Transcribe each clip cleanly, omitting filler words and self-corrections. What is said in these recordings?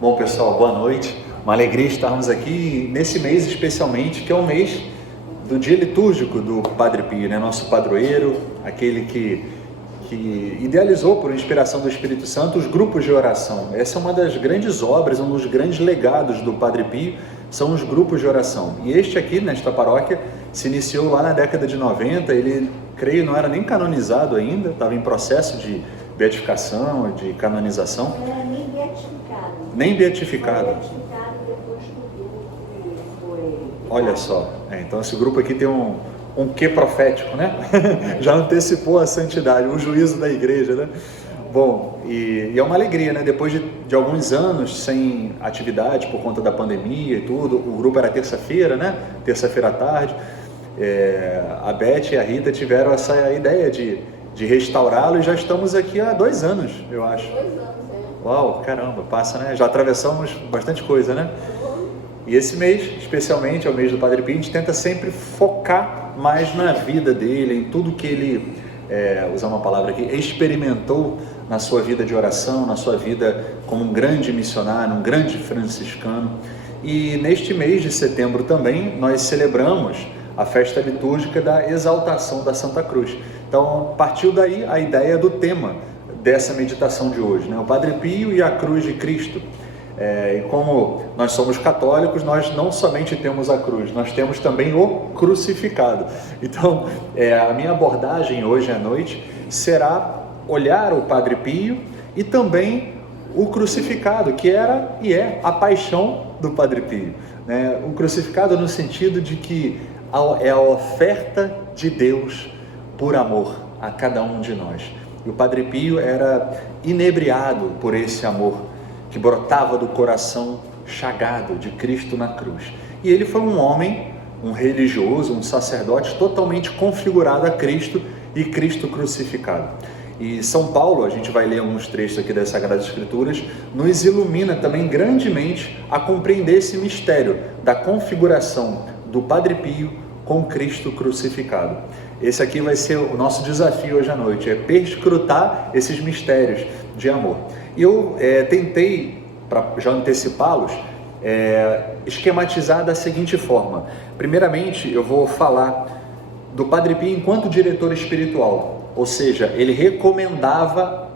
Bom, pessoal, boa noite. Uma alegria estarmos aqui nesse mês especialmente, que é o mês do dia litúrgico do Padre Pio, né? Nosso padroeiro, aquele que idealizou, por inspiração do Espírito Santo, os grupos de oração. Essa é uma das grandes obras, um dos grandes legados do Padre Pio, são os grupos de oração. E este aqui, nesta paróquia, se iniciou lá na década de 90, ele, creio, não era nem canonizado ainda, estava em processo de beatificação, de canonização. Não era nem beatificado. Nem beatificado. Foi beatificado depois que o grupo foi... Olha só, então esse grupo aqui tem um quê profético, né? Já antecipou a santidade, o juízo da igreja, né? Bom, e é uma alegria, né? Depois de alguns anos sem atividade por conta da pandemia e tudo, o grupo era terça-feira, né? Terça-feira à tarde. A Beth e a Rita tiveram essa ideia de restaurá-lo e já estamos aqui há 2 anos, eu acho. 2 anos, é. Uau, caramba, passa, né? Já atravessamos bastante coisa, né? E esse mês, especialmente, é o mês do Padre Pio, a gente tenta sempre focar mais na vida dele, em tudo que ele, usar uma palavra aqui, experimentou na sua vida de oração, na sua vida como um grande missionário, um grande franciscano. E neste mês de setembro também, nós celebramos a festa litúrgica da exaltação da Santa Cruz. Então, partiu daí a ideia do tema dessa meditação de hoje, né? O Padre Pio e a Cruz de Cristo. E como nós somos católicos, nós não somente temos a cruz, nós temos também o crucificado. Então, a minha abordagem hoje à noite será olhar o Padre Pio e também o crucificado, que era e é a paixão do Padre Pio, né? O crucificado no sentido de que é a oferta de Deus por amor a cada um de nós. E o Padre Pio era inebriado por esse amor que brotava do coração chagado de Cristo na cruz. E ele foi um homem, um religioso, um sacerdote totalmente configurado a Cristo e Cristo crucificado. E São Paulo, a gente vai ler alguns trechos aqui das Sagradas Escrituras, nos ilumina também grandemente a compreender esse mistério da configuração do Padre Pio com Cristo crucificado. Esse aqui vai ser o nosso desafio hoje à noite, é perscrutar esses mistérios de amor. E eu tentei, para já antecipá-los, esquematizar da seguinte forma. Primeiramente, eu vou falar do Padre Pio enquanto diretor espiritual, ou seja, ele recomendava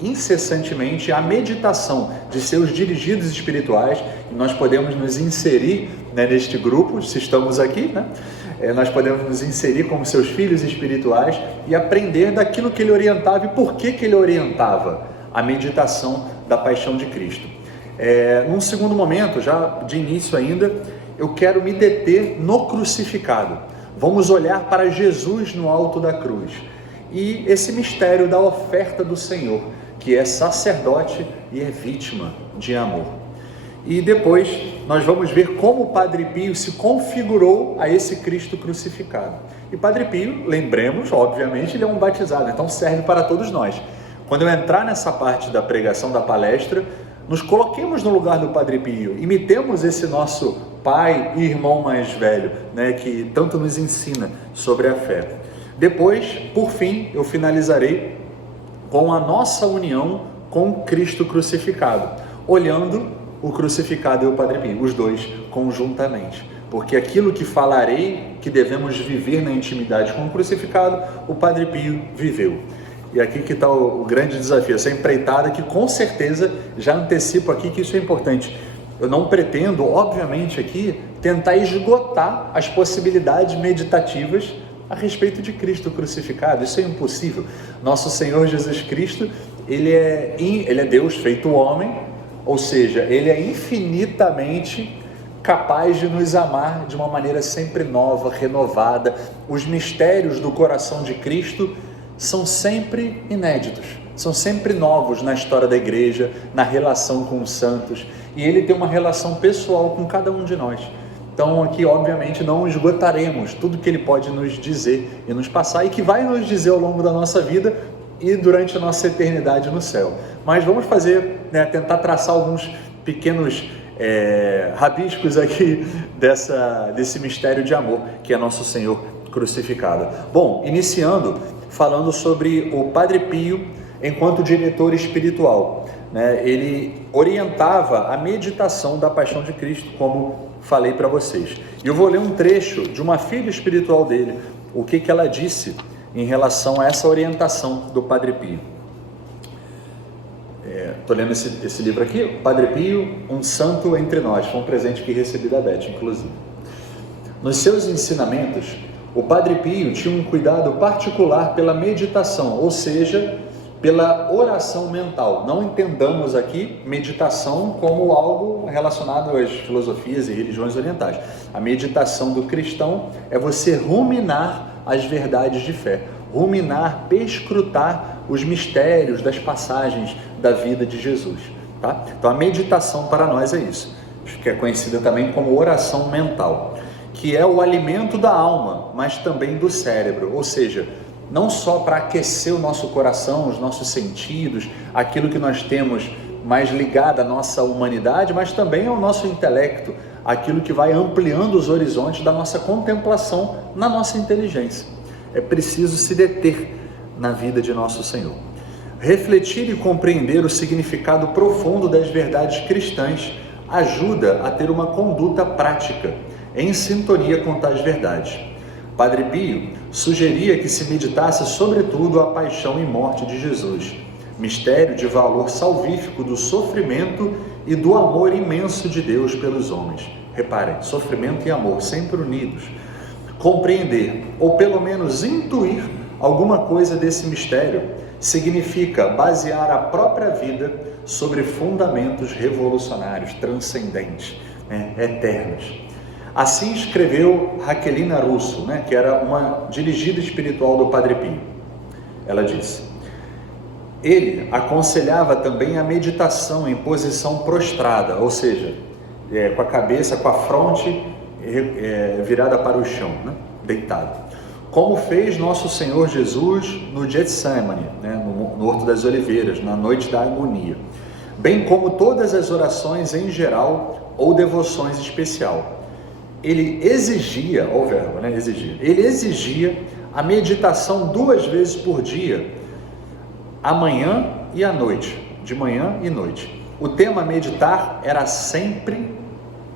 incessantemente a meditação de seus dirigidos espirituais, e nós podemos nos inserir, né, neste grupo, se estamos aqui, né? Nós podemos nos inserir como seus filhos espirituais e aprender daquilo que ele orientava e por que ele orientava a meditação da paixão de Cristo. Num segundo momento, já de início ainda, eu quero me deter no crucificado. Vamos olhar para Jesus no alto da cruz e esse mistério da oferta do Senhor, que é sacerdote e é vítima de amor. E depois nós vamos ver como o Padre Pio se configurou a esse Cristo crucificado. E Padre Pio, lembremos, obviamente, ele é um batizado, então serve para todos nós. Quando eu entrar nessa parte da pregação, da palestra, nos coloquemos no lugar do Padre Pio, imitemos esse nosso pai e irmão mais velho, né, que tanto nos ensina sobre a fé. Depois, por fim, eu finalizarei com a nossa união com Cristo crucificado, olhando o crucificado e o Padre Pio, os dois conjuntamente. Porque aquilo que falarei que devemos viver na intimidade com o crucificado, o Padre Pio viveu. E aqui que está o grande desafio, essa empreitada que com certeza, já antecipo aqui que isso é importante. Eu não pretendo, obviamente aqui, tentar esgotar as possibilidades meditativas a respeito de Cristo crucificado. Isso é impossível. Nosso Senhor Jesus Cristo, ele é Deus feito homem, ou seja, ele é infinitamente capaz de nos amar de uma maneira sempre nova, renovada. Os mistérios do coração de Cristo são sempre inéditos, são sempre novos na história da igreja, na relação com os santos, e ele tem uma relação pessoal com cada um de nós. Então aqui obviamente não esgotaremos tudo que ele pode nos dizer e nos passar, e que vai nos dizer ao longo da nossa vida e durante a nossa eternidade no céu. Mas vamos fazer, né, tentar traçar alguns pequenos rabiscos aqui desse mistério de amor que é nosso Senhor crucificado. Bom, iniciando falando sobre o Padre Pio enquanto diretor espiritual. né, ele orientava a meditação da paixão de Cristo, como falei para vocês. E eu vou ler um trecho de uma filha espiritual dele, o que ela disse em relação a essa orientação do Padre Pio. Estou lendo esse livro aqui, Padre Pio, um santo entre nós, foi um presente que recebi da Beth, inclusive. Nos seus ensinamentos, o Padre Pio tinha um cuidado particular pela meditação, ou seja, pela oração mental. Não entendamos aqui meditação como algo relacionado às filosofias e religiões orientais. A meditação do cristão é você ruminar as verdades de fé, ruminar, perscrutar os mistérios das passagens da vida de Jesus, tá? Então a meditação para nós é isso, que é conhecida também como oração mental, que é o alimento da alma, mas também do cérebro, ou seja, não só para aquecer o nosso coração, os nossos sentidos, aquilo que nós temos mais ligado à nossa humanidade, mas também ao nosso intelecto, aquilo que vai ampliando os horizontes da nossa contemplação na nossa inteligência. É preciso se deter na vida de nosso Senhor. Refletir e compreender o significado profundo das verdades cristãs ajuda a ter uma conduta prática, em sintonia com tais verdades. Padre Pio sugeria que se meditasse sobretudo a paixão e morte de Jesus, mistério de valor salvífico do sofrimento e do amor imenso de Deus pelos homens. Reparem, sofrimento e amor sempre unidos. Compreender, ou pelo menos intuir alguma coisa desse mistério, significa basear a própria vida sobre fundamentos revolucionários, transcendentes, eternos. Assim escreveu Raquelina Russo, que era uma dirigida espiritual do Padre Pio. Ela disse: ele aconselhava também a meditação em posição prostrada, ou seja, com a cabeça, com a fronte virada para o chão, deitado, como fez nosso Senhor Jesus no Getsemane, no Horto das Oliveiras, na noite da agonia, bem como todas as orações em geral ou devoções especial. Ele exigia, olha o verbo, ele exigia a meditação 2 vezes por dia, amanhã e à noite, de manhã e noite. O tema a meditar era sempre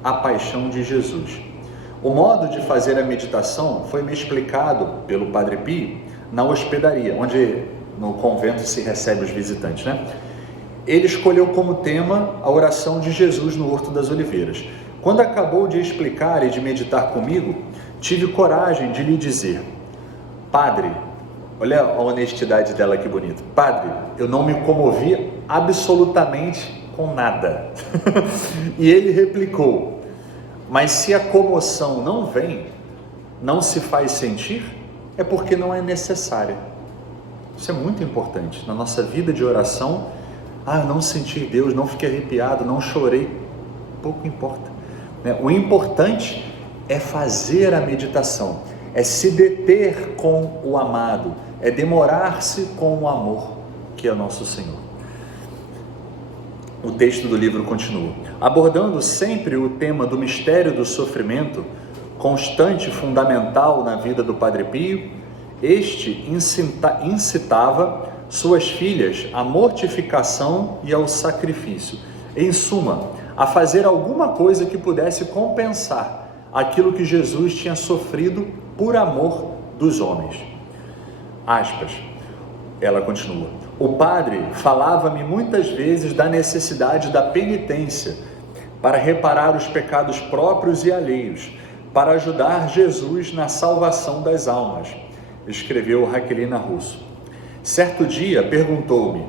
a paixão de Jesus. O modo de fazer a meditação foi me explicado pelo Padre Pio na hospedaria, onde no convento se recebe os visitantes, Ele escolheu como tema a oração de Jesus no Horto das Oliveiras. Quando acabou de explicar e de meditar comigo, tive coragem de lhe dizer: Padre, olha a honestidade dela, que bonito. Padre, eu não me comovi absolutamente com nada. E ele replicou: mas se a comoção não vem, não se faz sentir, é porque não é necessária. Isso é muito importante na nossa vida de oração. Eu não senti Deus, não fiquei arrepiado, não chorei, pouco importa. O importante é fazer a meditação, é se deter com o amado, é demorar-se com o amor, que é nosso Senhor. O texto do livro continua: abordando sempre o tema do mistério do sofrimento, constante e fundamental na vida do Padre Pio, este incitava suas filhas à mortificação e ao sacrifício, em suma, a fazer alguma coisa que pudesse compensar aquilo que Jesus tinha sofrido por amor dos homens. Aspas. Ela continua: o padre falava-me muitas vezes da necessidade da penitência para reparar os pecados próprios e alheios, para ajudar Jesus na salvação das almas, escreveu Raquelina Russo. Certo dia perguntou-me: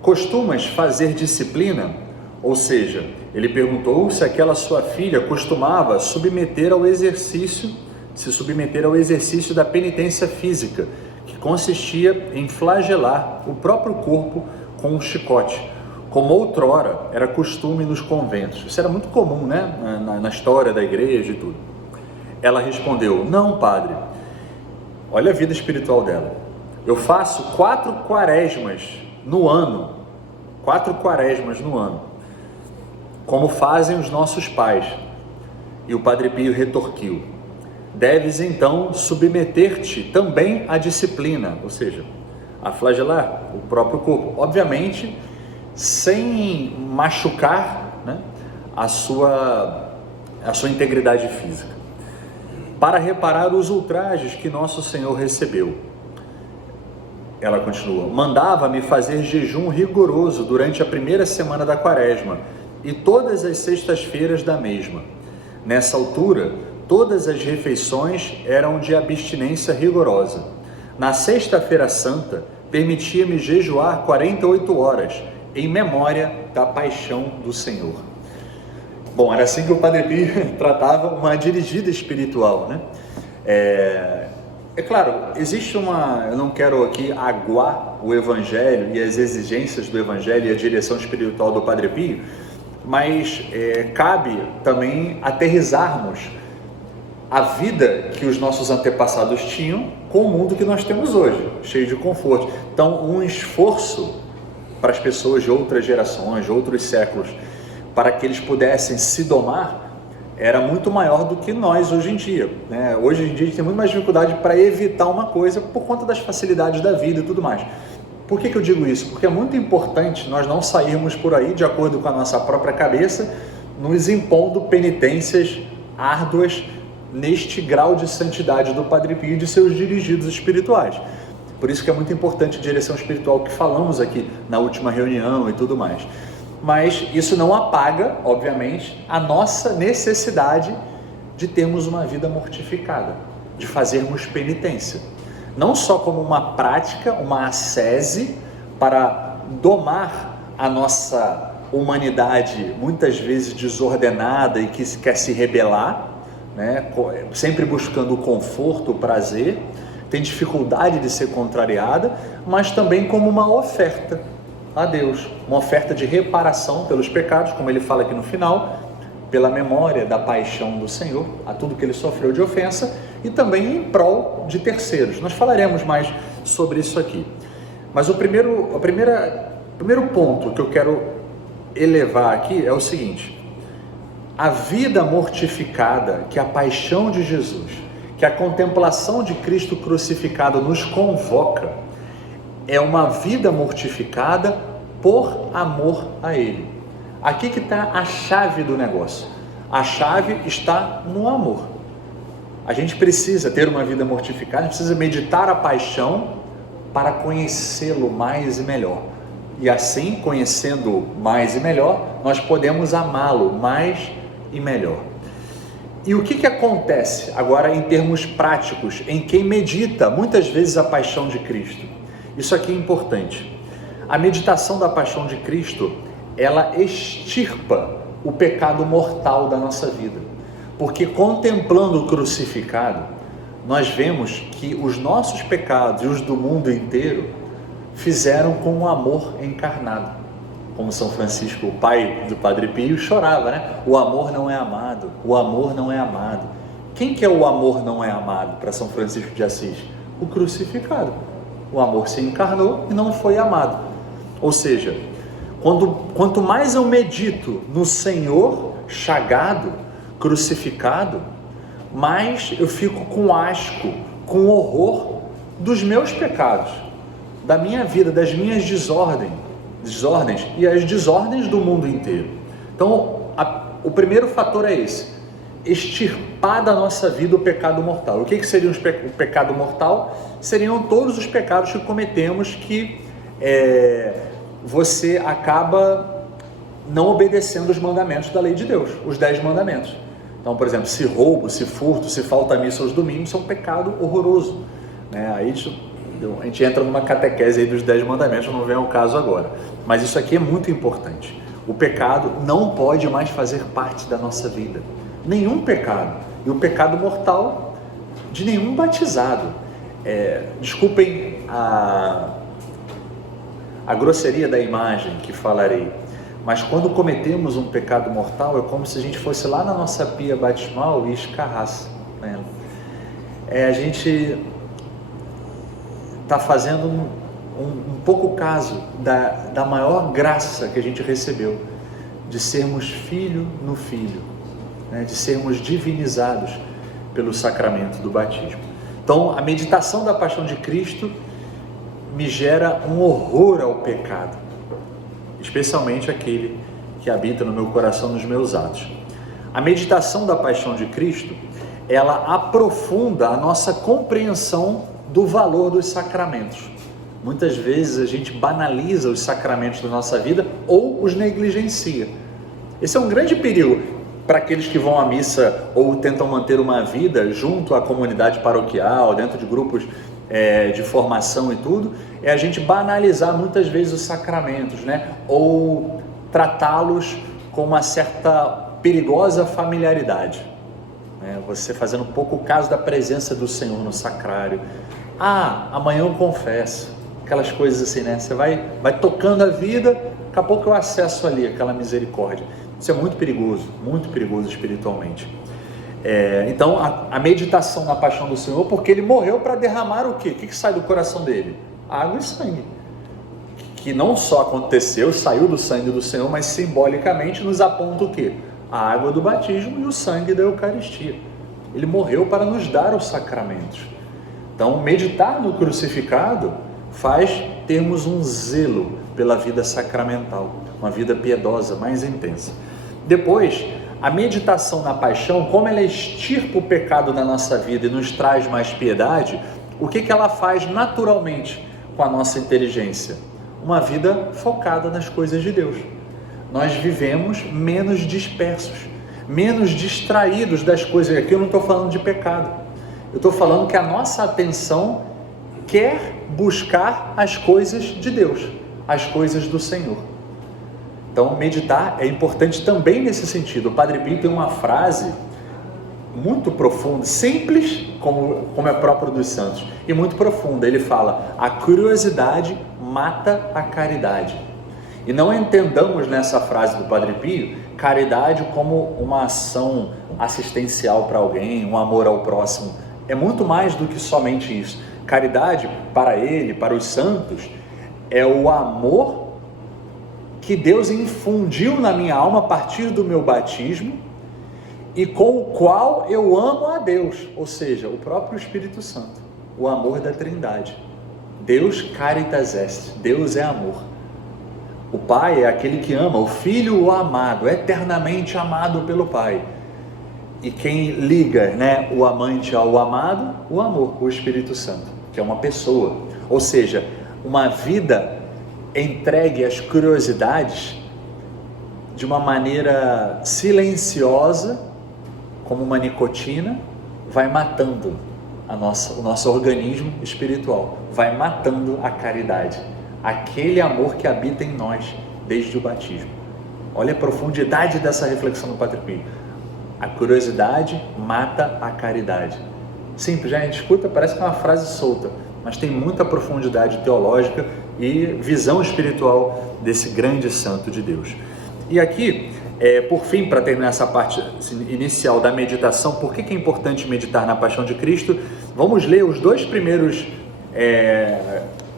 costumas fazer disciplina? Ou seja, ele perguntou se aquela sua filha costumava se submeter ao exercício da penitência física, que consistia em flagelar o próprio corpo com um chicote, como outrora era costume nos conventos. Isso era muito comum, na história da igreja e tudo. Ela respondeu: não, padre. Olha a vida espiritual dela. Eu faço 4 quaresmas no ano, como fazem os nossos pais. E o Padre Pio retorquiu: deves então submeter-te também à disciplina, ou seja, a flagelar o próprio corpo. Obviamente, sem machucar, né, a sua integridade física, para reparar os ultrajes que nosso Senhor recebeu. Ela continua: mandava-me fazer jejum rigoroso durante a primeira semana da quaresma e todas as sextas-feiras da mesma. Nessa altura, todas as refeições eram de abstinência rigorosa. Na sexta-feira santa, permitia-me jejuar 48 horas, em memória da paixão do Senhor. Bom, era assim que o Padre Pio tratava uma dirigida espiritual, né? É claro, existe eu não quero aqui aguar o Evangelho e as exigências do Evangelho e a direção espiritual do Padre Pio, mas cabe também aterrizarmos a vida que os nossos antepassados tinham com o mundo que nós temos hoje, cheio de conforto. Então, um esforço para as pessoas de outras gerações, de outros séculos, para que eles pudessem se domar, era muito maior do que nós hoje em dia, né? Hoje em dia a gente tem muito mais dificuldade para evitar uma coisa por conta das facilidades da vida e tudo mais. Por que eu digo isso? Porque é muito importante nós não sairmos por aí, de acordo com a nossa própria cabeça, nos impondo penitências árduas neste grau de santidade do Padre Pio e de seus dirigidos espirituais. Por isso que é muito importante a direção espiritual que falamos aqui na última reunião e tudo mais. Mas isso não apaga, obviamente, a nossa necessidade de termos uma vida mortificada, de fazermos penitência. Não só como uma prática, uma ascese para domar a nossa humanidade, muitas vezes desordenada e que quer se rebelar, né? Sempre buscando o conforto, o prazer, tem dificuldade de ser contrariada, mas também como uma oferta a Deus, uma oferta de reparação pelos pecados, como ele fala aqui no final, pela memória da paixão do Senhor, a tudo que ele sofreu de ofensa, e também em prol de terceiros. Nós falaremos mais sobre isso aqui. Mas o primeiro ponto que eu quero elevar aqui é o seguinte: a vida mortificada que a paixão de Jesus, que a contemplação de Cristo crucificado nos convoca, é uma vida mortificada por amor a Ele. Aqui que está a chave do negócio. A chave está no amor. A gente precisa ter uma vida mortificada, a gente precisa meditar a paixão para conhecê-lo mais e melhor. E assim, conhecendo mais e melhor, nós podemos amá-lo mais e melhor. E o que acontece agora em termos práticos, em quem medita muitas vezes a paixão de Cristo? Isso aqui é importante. A meditação da paixão de Cristo, ela extirpa o pecado mortal da nossa vida. Porque contemplando o crucificado, nós vemos que os nossos pecados e os do mundo inteiro fizeram com o amor encarnado. Como São Francisco, o pai do Padre Pio, chorava, né? O amor não é amado, o amor não é amado. Quem que é o amor não é amado para São Francisco de Assis? O crucificado. O amor se encarnou e não foi amado. Ou seja, quanto mais eu medito no Senhor chagado, crucificado, mais eu fico com asco, com horror dos meus pecados, da minha vida, das minhas desordens e as desordens do mundo inteiro. Então, o primeiro fator é esse: extirpar da nossa vida o pecado mortal. O que seria o pecado mortal? Seriam todos os pecados que cometemos que você acaba não obedecendo os mandamentos da lei de Deus, os 10 mandamentos. Então, por exemplo, se roubo, se furto, se falta à missa aos domingos, isso é um pecado horroroso, né? Aí a gente entra numa catequese aí dos 10 mandamentos, não vem ao caso agora. Mas isso aqui é muito importante. O pecado não pode mais fazer parte da nossa vida. Nenhum pecado. E o pecado mortal de nenhum batizado. Desculpem a grosseria da imagem que falarei, mas quando cometemos um pecado mortal, é como se a gente fosse lá na nossa pia batismal e escarrasse, né? A gente está fazendo um pouco caso da maior graça que a gente recebeu, de sermos filho no filho, né? De sermos divinizados pelo sacramento do batismo. Então, a meditação da paixão de Cristo me gera um horror ao pecado. especialmente aquele que habita no meu coração, nos meus atos. A meditação da paixão de Cristo, ela aprofunda a nossa compreensão do valor dos sacramentos. Muitas vezes a gente banaliza os sacramentos da nossa vida ou os negligencia. Esse é um grande perigo para aqueles que vão à missa ou tentam manter uma vida junto à comunidade paroquial, dentro de grupos de formação e tudo, é a gente banalizar muitas vezes os sacramentos, né? Ou tratá-los com uma certa perigosa familiaridade. Você fazendo pouco caso da presença do Senhor no sacrário. Amanhã eu confesso. Aquelas coisas assim, né? Você vai tocando a vida, daqui a pouco eu acesso ali aquela misericórdia. Isso é muito perigoso espiritualmente. Então, a meditação na paixão do Senhor, porque ele morreu para derramar o quê? O que sai do coração dele? Água e sangue. Que não só aconteceu, saiu do sangue do Senhor, mas simbolicamente nos aponta o quê? A água do batismo e o sangue da Eucaristia. Ele morreu para nos dar os sacramentos. Então, meditar no crucificado faz termos um zelo pela vida sacramental, uma vida piedosa mais intensa. Depois, a meditação na paixão, como ela extirpa o pecado da nossa vida e nos traz mais piedade, o que ela faz naturalmente com a nossa inteligência? Uma vida focada nas coisas de Deus. Nós vivemos menos dispersos, menos distraídos das coisas. Aqui eu não estou falando de pecado, eu estou falando que a nossa atenção quer buscar as coisas de Deus, as coisas do Senhor. Então, meditar é importante também nesse sentido. O Padre Pio tem uma frase muito profunda, simples, como é próprio dos santos, e muito profunda. Ele fala: a curiosidade mata a caridade. E não entendamos nessa frase do Padre Pio caridade como uma ação assistencial para alguém, um amor ao próximo. É muito mais do que somente isso. Caridade, para ele, para os santos, é o amor que Deus infundiu na minha alma a partir do meu batismo e com o qual eu amo a Deus, ou seja, o próprio Espírito Santo, o amor da Trindade. Deus caritas est, Deus é amor. O Pai é aquele que ama, o Filho o amado, eternamente amado pelo Pai. E quem liga, né, o amante ao amado, o amor, o Espírito Santo, que é uma pessoa. Ou seja, uma vida entregue às curiosidades de uma maneira silenciosa, como uma nicotina, vai matando o nosso organismo espiritual, vai matando a caridade, aquele amor que habita em nós desde o batismo. Olha a profundidade dessa reflexão do Padre Pio. A curiosidade mata a caridade. Simples, já a gente escuta, parece que é uma frase solta, mas tem muita profundidade teológica e visão espiritual desse grande santo de Deus. E aqui, por fim, para terminar essa parte inicial da meditação, por que é importante meditar na paixão de Cristo? Vamos ler os 2 primeiros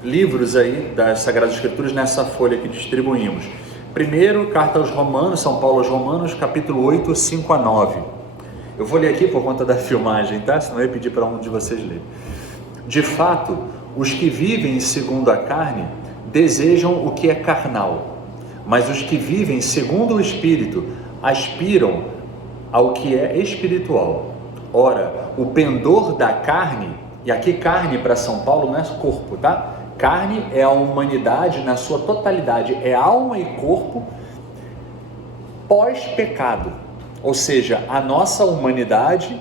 livros aí das Sagradas Escrituras nessa folha que distribuímos. Primeiro, carta aos Romanos, São Paulo aos Romanos, capítulo 8, 5 a 9. Eu vou ler aqui por conta da filmagem, tá? Senão eu ia pedir para um de vocês ler. De fato, os que vivem segundo a carne desejam o que é carnal, mas os que vivem segundo o Espírito aspiram ao que é espiritual. Ora, o pendor da carne, e aqui carne para São Paulo não é corpo, tá? Carne é a humanidade na sua totalidade, é alma e corpo pós-pecado, ou seja, a nossa humanidade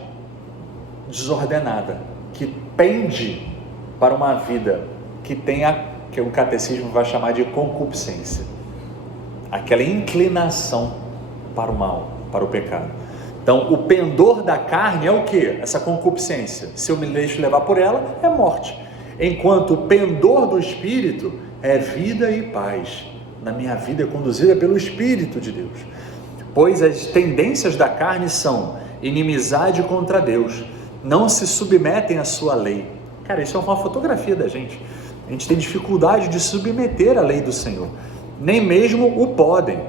desordenada, que pende para uma vida que que o catecismo vai chamar de concupiscência, aquela inclinação para o mal, para o pecado. Então, o pendor da carne é o que? Essa concupiscência. Se eu me deixo levar por ela, é morte. Enquanto o pendor do Espírito é vida e paz. Na minha vida é conduzida pelo Espírito de Deus. Pois as tendências da carne são inimizade contra Deus, não se submetem à sua lei. Cara, isso é uma fotografia da gente. A gente tem dificuldade de submeter à lei do Senhor. Nem mesmo o podem.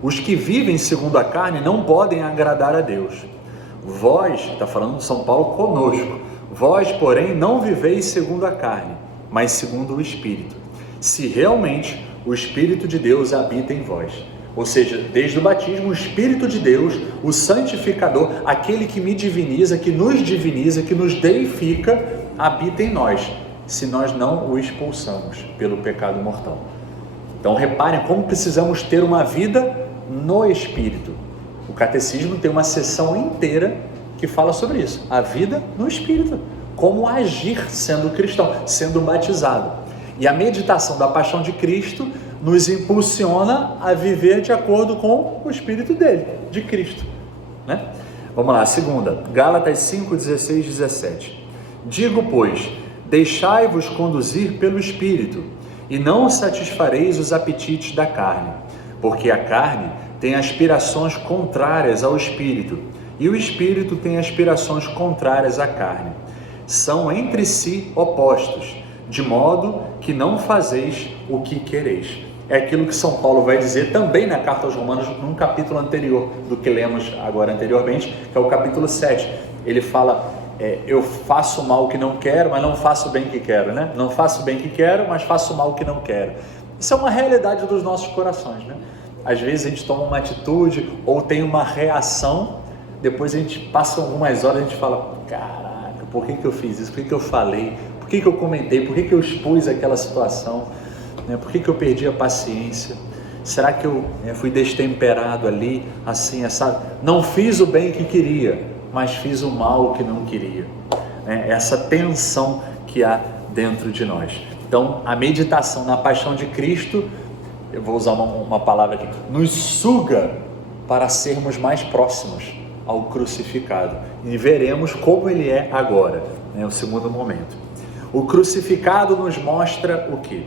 Os que vivem segundo a carne não podem agradar a Deus. Vós, está falando São Paulo conosco, vós, porém, não viveis segundo a carne, mas segundo o Espírito. Se realmente o Espírito de Deus habita em vós. Ou seja, desde o batismo, o Espírito de Deus, o santificador, aquele que me diviniza, que nos deifica, habita em nós, se nós não o expulsamos pelo pecado mortal. Então reparem como precisamos ter uma vida no Espírito. O Catecismo tem uma seção inteira que fala sobre isso, a vida no Espírito, como agir sendo cristão, sendo batizado. E a meditação da paixão de Cristo nos impulsiona a viver de acordo com o Espírito dele, de Cristo, né? Vamos lá, a segunda, Gálatas 5, 16, 17. Digo, pois, deixai-vos conduzir pelo Espírito, e não satisfareis os apetites da carne, porque a carne tem aspirações contrárias ao Espírito, e o Espírito tem aspirações contrárias à carne. São entre si opostos, de modo que não fazeis o que quereis. É aquilo que São Paulo vai dizer também na carta aos Romanos, num capítulo anterior do que lemos agora anteriormente, que é o capítulo 7. Ele fala, eu faço o mal que não quero, mas não faço o bem que quero, né? Não faço o bem que quero, mas faço o mal que não quero. Isso é uma realidade dos nossos corações, né? Às vezes a gente toma uma atitude ou tem uma reação, depois a gente passa algumas horas e a gente fala, caraca, por que eu fiz isso? Por que eu falei? Por que eu comentei? Por que eu expus aquela situação? Por que eu perdi a paciência? Será que eu fui destemperado ali, assim, essa... Não fiz o bem que queria, mas fiz o mal que não queria. Essa tensão que há dentro de nós. Então, a meditação na paixão de Cristo, eu vou usar uma palavra aqui, nos suga para sermos mais próximos ao crucificado. E veremos como ele é agora, o segundo momento. O crucificado nos mostra o quê?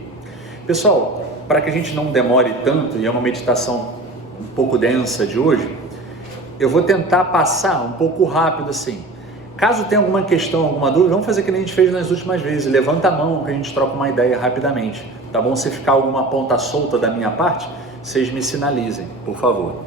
Pessoal, para que a gente não demore tanto, e é uma meditação um pouco densa de hoje, eu vou tentar passar um pouco rápido assim. Caso tenha alguma questão, alguma dúvida, vamos fazer que nem a gente fez nas últimas vezes. Levanta a mão que a gente troca uma ideia rapidamente. Tá bom? Se ficar alguma ponta solta da minha parte, vocês me sinalizem, por favor.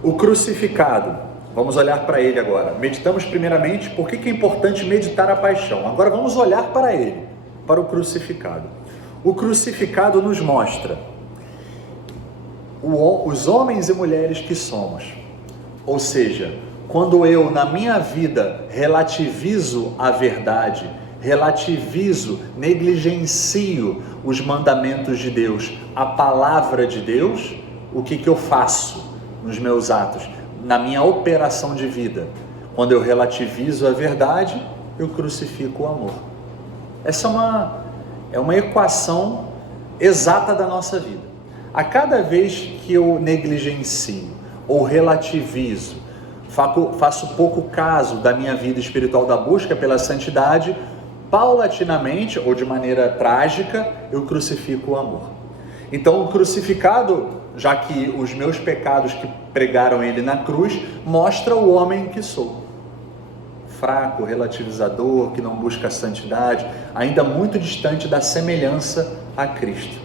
O crucificado, vamos olhar para ele agora. Meditamos primeiramente por que é importante meditar a paixão. Agora vamos olhar para ele, para o crucificado. O crucificado nos mostra os homens e mulheres que somos. Ou seja, quando eu na minha vida relativizo a verdade, negligencio os mandamentos de Deus, a palavra de Deus, o que eu faço nos meus atos, na minha operação de vida? Quando eu relativizo a verdade, eu crucifico o amor. Essa é uma equação exata da nossa vida. A cada vez que eu negligencio ou relativizo, faço pouco caso da minha vida espiritual, da busca pela santidade, paulatinamente ou de maneira trágica, eu crucifico o amor. Então o crucificado, já que os meus pecados que pregaram ele na cruz, mostra o homem que sou. Fraco, relativizador, que não busca a santidade, ainda muito distante da semelhança a Cristo.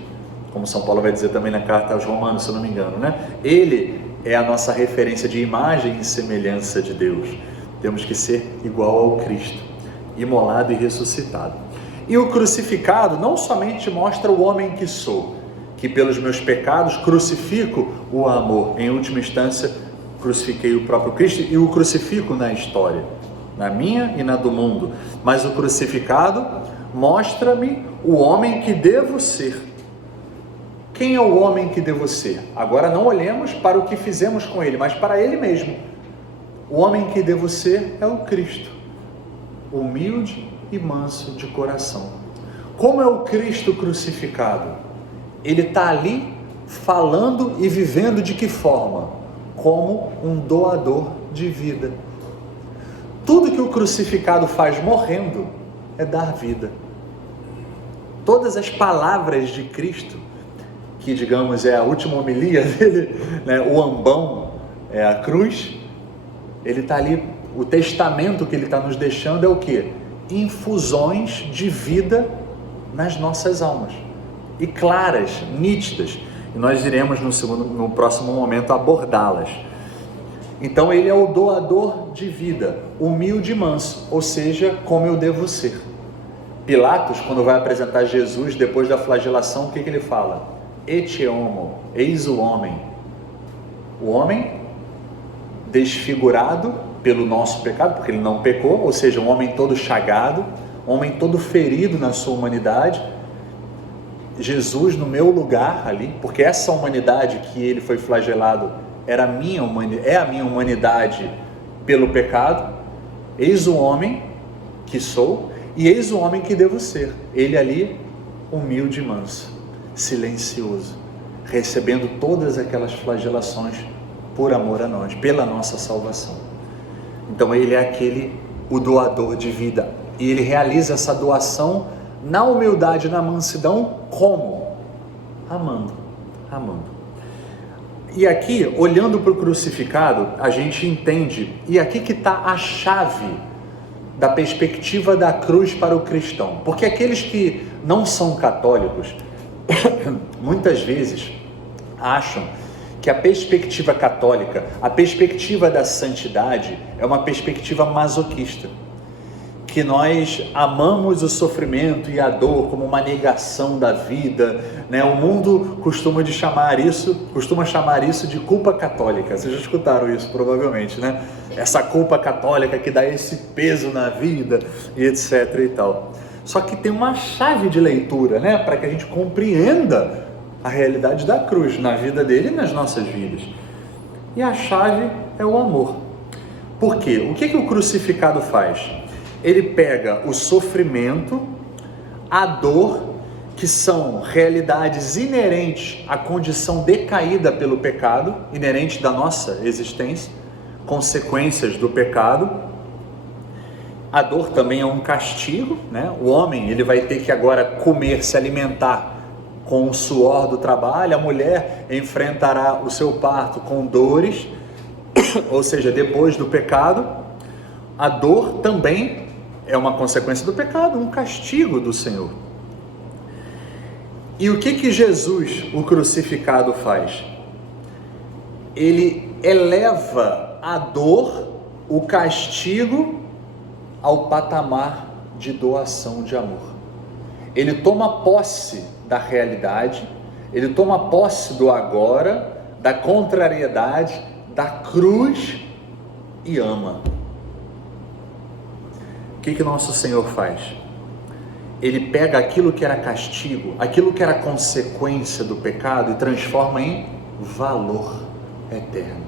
Como São Paulo vai dizer também na carta aos Romanos, se eu não me engano, né? Ele é a nossa referência de imagem e semelhança de Deus. Temos que ser igual ao Cristo, imolado e ressuscitado. E o crucificado não somente mostra o homem que sou, que pelos meus pecados crucifico o amor. Em última instância, crucifiquei o próprio Cristo e o crucifico na história, na minha e na do mundo. Mas o crucificado mostra-me o homem que devo ser. Quem é o homem que devo ser? Agora não olhemos para o que fizemos com ele, mas para ele mesmo. O homem que devo ser é o Cristo, humilde e manso de coração. Como é o Cristo crucificado? Ele está ali falando e vivendo de que forma? Como um doador de vida. Tudo que o crucificado faz morrendo é dar vida. Todas as palavras de Cristo, que digamos é a última homilia dele, né? O ambão é a cruz, ele está ali, o testamento que ele está nos deixando é o quê? Infusões de vida nas nossas almas, e claras, nítidas, e nós iremos no próximo momento abordá-las. Então ele é o doador de vida, humilde e manso, ou seja, como eu devo ser. Pilatos, quando vai apresentar Jesus depois da flagelação, o que ele fala? Ecce homo, eis o homem desfigurado pelo nosso pecado, porque ele não pecou, ou seja, um homem todo chagado, um homem todo ferido na sua humanidade. Jesus no meu lugar ali, porque essa humanidade que ele foi flagelado é a minha humanidade pelo pecado. Eis o homem que sou e eis o homem que devo ser. Ele ali, humilde e manso, silencioso, recebendo todas aquelas flagelações por amor a nós, pela nossa salvação. Então ele é o doador de vida, e ele realiza essa doação na humildade, na mansidão, como? Amando. E aqui, olhando para o crucificado, a gente entende, e aqui que está a chave da perspectiva da cruz para o cristão, porque aqueles que não são católicos, muitas vezes acham que a perspectiva católica, a perspectiva da santidade, é uma perspectiva masoquista, que nós amamos o sofrimento e a dor como uma negação da vida, né? O mundo costuma chamar isso de culpa católica. Vocês já escutaram isso provavelmente, né? Essa culpa católica que dá esse peso na vida e etc e tal. Só que tem uma chave de leitura, né? Para que a gente compreenda a realidade da cruz na vida dele e nas nossas vidas. E a chave é o amor. Por quê? O que o crucificado faz? Ele pega o sofrimento, a dor, que são realidades inerentes à condição decaída pelo pecado, inerente da nossa existência, consequências do pecado. A dor também é um castigo, né? O homem, ele vai ter que agora comer, se alimentar com o suor do trabalho, a mulher enfrentará o seu parto com dores, ou seja, depois do pecado. A dor também é uma consequência do pecado, um castigo do Senhor. E o que Jesus, o crucificado, faz? Ele eleva a dor, o castigo, ao patamar de doação de amor. Ele toma posse da realidade, ele toma posse do agora, da contrariedade, da cruz e ama. O que nosso Senhor faz? Ele pega aquilo que era castigo, aquilo que era consequência do pecado e transforma em valor eterno.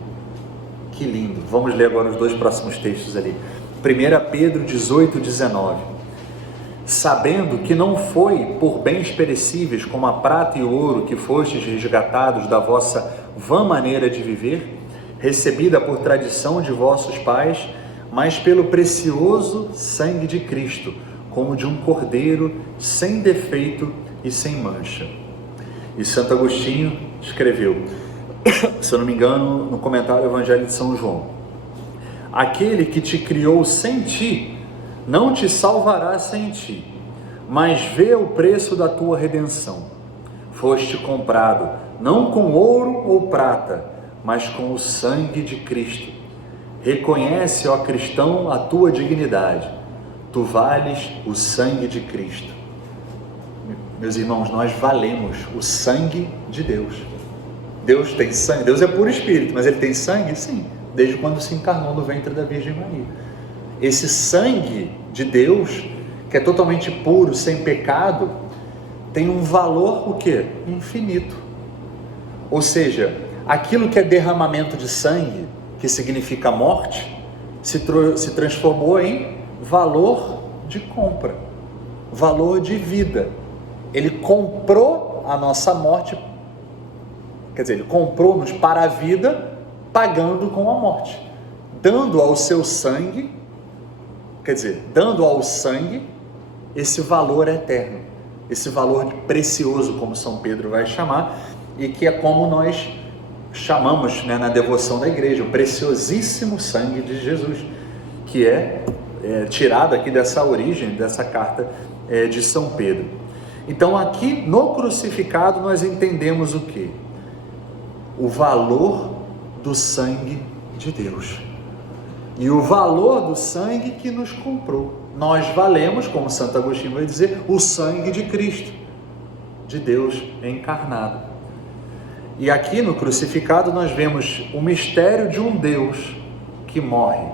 Que lindo! Vamos ler agora os dois próximos textos ali. 1 Pedro 18, 19. Sabendo que não foi por bens perecíveis como a prata e o ouro que fostes resgatados da vossa vã maneira de viver, recebida por tradição de vossos pais, mas pelo precioso sangue de Cristo, como de um cordeiro sem defeito e sem mancha. E Santo Agostinho escreveu, se eu não me engano, no comentário do Evangelho de São João: aquele que te criou sem ti, não te salvará sem ti, mas vê o preço da tua redenção. Foste comprado, não com ouro ou prata, mas com o sangue de Cristo. Reconhece, ó cristão, a tua dignidade. Tu vales o sangue de Cristo. Meus irmãos, nós valemos o sangue de Deus. Deus tem sangue, Deus é puro espírito, mas ele tem sangue? Sim, desde quando se encarnou no ventre da Virgem Maria. Esse sangue de Deus, que é totalmente puro, sem pecado, tem um valor, o quê? Infinito. Ou seja, aquilo que é derramamento de sangue, que significa morte, se transformou em valor de compra, valor de vida. Ele comprou a nossa morte, quer dizer, ele comprou-nos para a vida, pagando com a morte, dando ao seu sangue, quer dizer, dando ao sangue esse valor eterno, esse valor precioso, como São Pedro vai chamar, e que é como nós chamamos, né, na devoção da igreja, o preciosíssimo sangue de Jesus, que é tirado aqui dessa origem, dessa carta de São Pedro. Então aqui no crucificado nós entendemos o quê? O valor do sangue de Deus e o valor do sangue que nos comprou. nós valemos, como Santo Agostinho vai dizer, o sangue de Cristo, de Deus encarnado. E aqui no crucificado nós vemos o mistério de um Deus que morre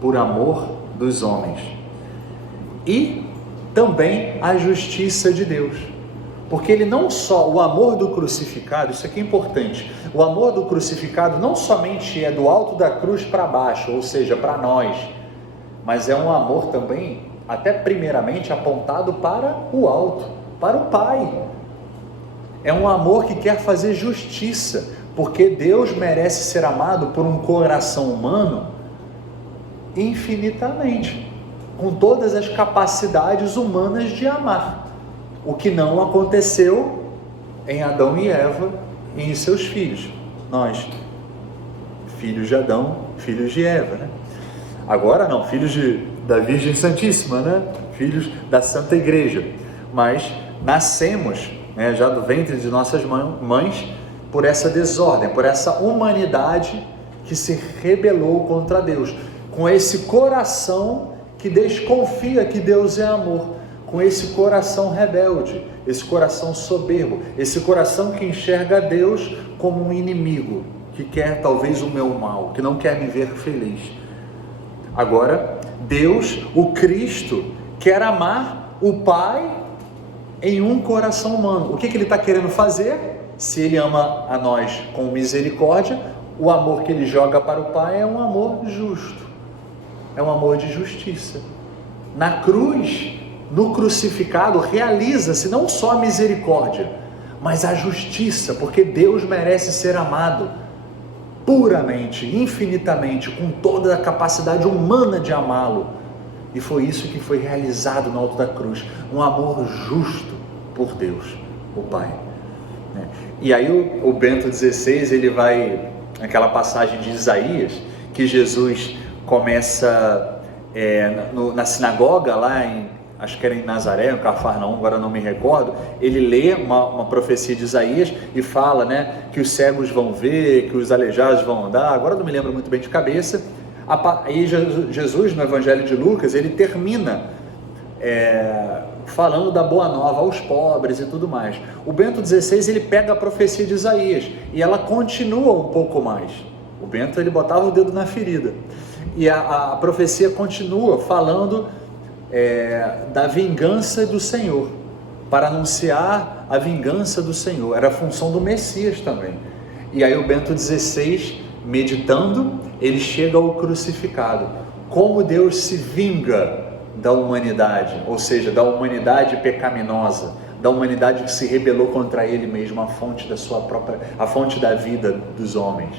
por amor dos homens e também a justiça de Deus, porque ele não só, o amor do crucificado, isso aqui é importante, o amor do crucificado não somente é do alto da cruz para baixo, ou seja, para nós, mas é um amor também, até primeiramente apontado para o alto, para o Pai. É um amor que quer fazer justiça, porque Deus merece ser amado por um coração humano infinitamente, com todas as capacidades humanas de amar, o que não aconteceu em Adão e Eva e em seus filhos, nós, filhos de Adão, filhos de Eva, né? Agora não, filhos da Virgem Santíssima, né? Filhos da Santa Igreja, mas nascemos, né, já do ventre de nossas mães, por essa desordem, por essa humanidade que se rebelou contra Deus, com esse coração que desconfia que Deus é amor, com esse coração rebelde, esse coração soberbo, esse coração que enxerga Deus como um inimigo, que quer talvez o meu mal, que não quer me ver feliz. Agora, Deus, o Cristo, quer amar o Pai em um coração humano. O que ele está querendo fazer? Se ele ama a nós com misericórdia, o amor que ele joga para o Pai é um amor justo, é um amor de justiça. Na cruz, no crucificado, realiza-se não só a misericórdia, mas a justiça, porque Deus merece ser amado puramente, infinitamente, com toda a capacidade humana de amá-lo. E foi isso que foi realizado no alto da cruz, um amor justo por Deus, o Pai. E aí o Bento XVI, ele vai, aquela passagem de Isaías, que Jesus começa na sinagoga lá acho que era em Nazaré, em Cafarnaum, agora não me recordo, ele lê uma profecia de Isaías e fala, né, que os cegos vão ver, que os aleijados vão andar, agora não me lembro muito bem de cabeça. Aí Jesus, no Evangelho de Lucas, ele termina falando da boa nova aos pobres e tudo mais. O Bento XVI, ele pega a profecia de Isaías e ela continua um pouco mais. O Bento, ele botava o dedo na ferida. E a profecia continua falando da vingança do Senhor, para anunciar a vingança do Senhor. Era a função do Messias também. E aí o Bento XVI, meditando, ele chega ao crucificado. Como Deus se vinga da humanidade, ou seja, da humanidade pecaminosa, da humanidade que se rebelou contra ele mesmo, a fonte a fonte da vida dos homens.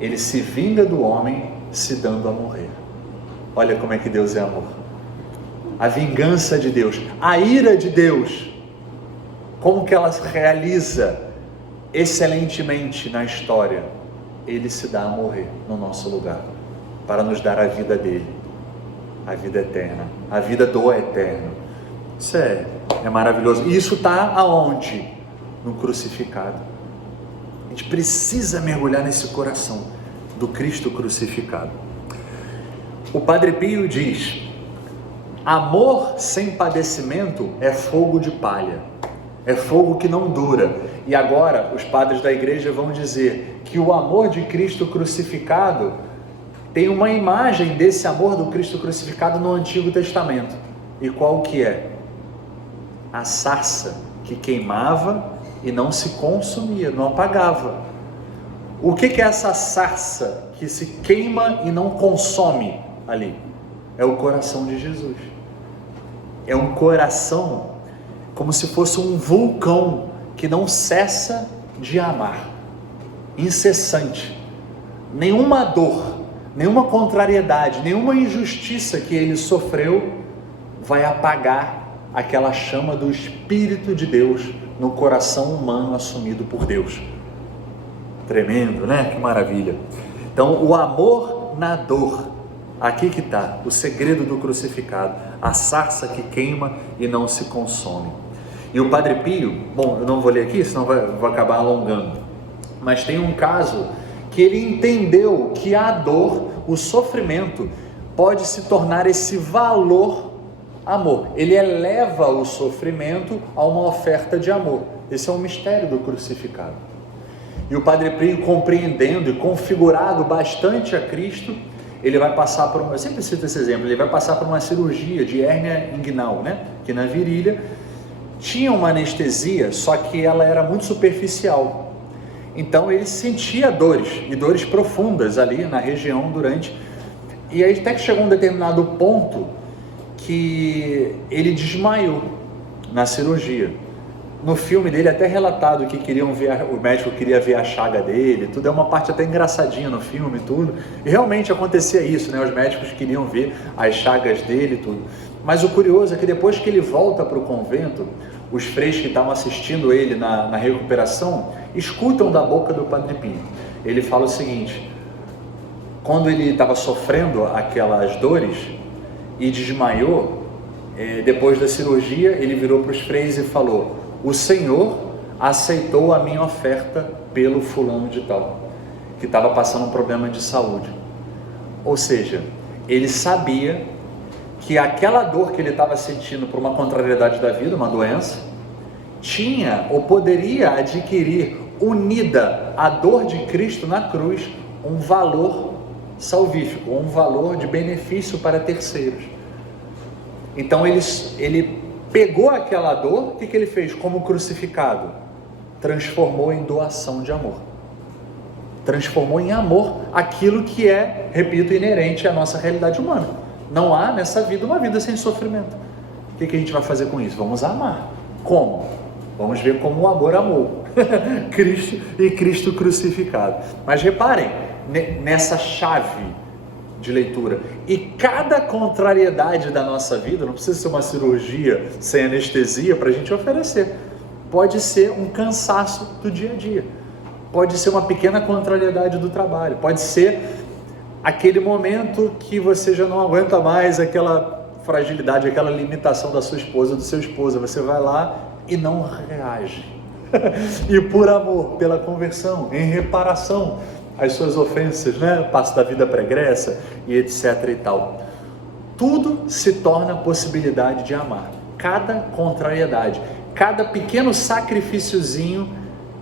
Ele se vinga do homem se dando a morrer. Olha como é que Deus é amor. A vingança de Deus, a ira de Deus, como que ela se realiza excelentemente na história? Ele se dá a morrer no nosso lugar, para nos dar a vida dele, a vida eterna, a vida do eterno. Isso é maravilhoso. E isso está aonde? No crucificado. A gente precisa mergulhar nesse coração do Cristo crucificado. O Padre Pio diz: amor sem padecimento é fogo de palha, é fogo que não dura. E agora os padres da igreja vão dizer que o amor de Cristo crucificado tem uma imagem desse amor do Cristo crucificado no Antigo Testamento. E qual que é? A sarça que queimava e não se consumia, não apagava. O que é essa sarça que se queima e não consome ali? É o coração de Jesus. É um coração como se fosse um vulcão que não cessa de amar, incessante. Nenhuma dor, nenhuma contrariedade, nenhuma injustiça que ele sofreu vai apagar aquela chama do Espírito de Deus no coração humano assumido por Deus. Tremendo, né? Que maravilha. Então, o amor na dor, aqui que está o segredo do crucificado, a sarça que queima e não se consome. E o Padre Pio, bom, eu não vou ler aqui, senão vou acabar alongando, mas tem um caso que ele entendeu que a dor, o sofrimento, pode se tornar esse valor amor. Ele eleva o sofrimento a uma oferta de amor. Esse é um mistério do crucificado. E o Padre Pio, compreendendo e configurado bastante a Cristo, ele vai passar por eu sempre cito esse exemplo, ele vai passar por uma cirurgia de hérnia inguinal, né? Que na virilha tinha uma anestesia, só que ela era muito superficial. Então ele sentia dores, e dores profundas ali na região e aí até que chegou um determinado ponto que ele desmaiou na cirurgia. No filme dele é até relatado que o médico queria ver a chaga dele, tudo, é uma parte até engraçadinha no filme, tudo, e realmente acontecia isso, né? Os médicos queriam ver as chagas dele, tudo. Mas o curioso é que depois que ele volta para o convento, os freios que estavam assistindo ele na recuperação, escutam da boca do Padre Pio. Ele fala o seguinte: quando ele estava sofrendo aquelas dores e desmaiou, depois da cirurgia, ele virou para os freios e falou: o Senhor aceitou a minha oferta pelo fulano de tal, que estava passando um problema de saúde. Ou seja, ele sabia que aquela dor que ele estava sentindo por uma contrariedade da vida, uma doença, tinha ou poderia adquirir, unida à dor de Cristo na cruz, um valor salvífico, um valor de benefício para terceiros. Então ele pegou aquela dor, o que ele fez? Como crucificado, transformou em doação de amor, transformou em amor aquilo que é, repito, inerente à nossa realidade humana. Não há nessa vida uma vida sem sofrimento. O que a gente vai fazer com isso? Vamos amar. Como? Vamos ver como o amor amou Cristo e Cristo crucificado. Mas reparem nessa chave de leitura. E cada contrariedade da nossa vida, não precisa ser uma cirurgia sem anestesia para a gente oferecer. Pode ser um cansaço do dia a dia. Pode ser uma pequena contrariedade do trabalho. Pode ser aquele momento que você já não aguenta mais aquela fragilidade, aquela limitação da sua esposa, do seu esposo. Você vai lá e não reage. E por amor, pela conversão, em reparação às suas ofensas, né? Passo da vida pregressa e etc e tal. Tudo se torna possibilidade de amar. Cada contrariedade, cada pequeno sacrifíciozinho.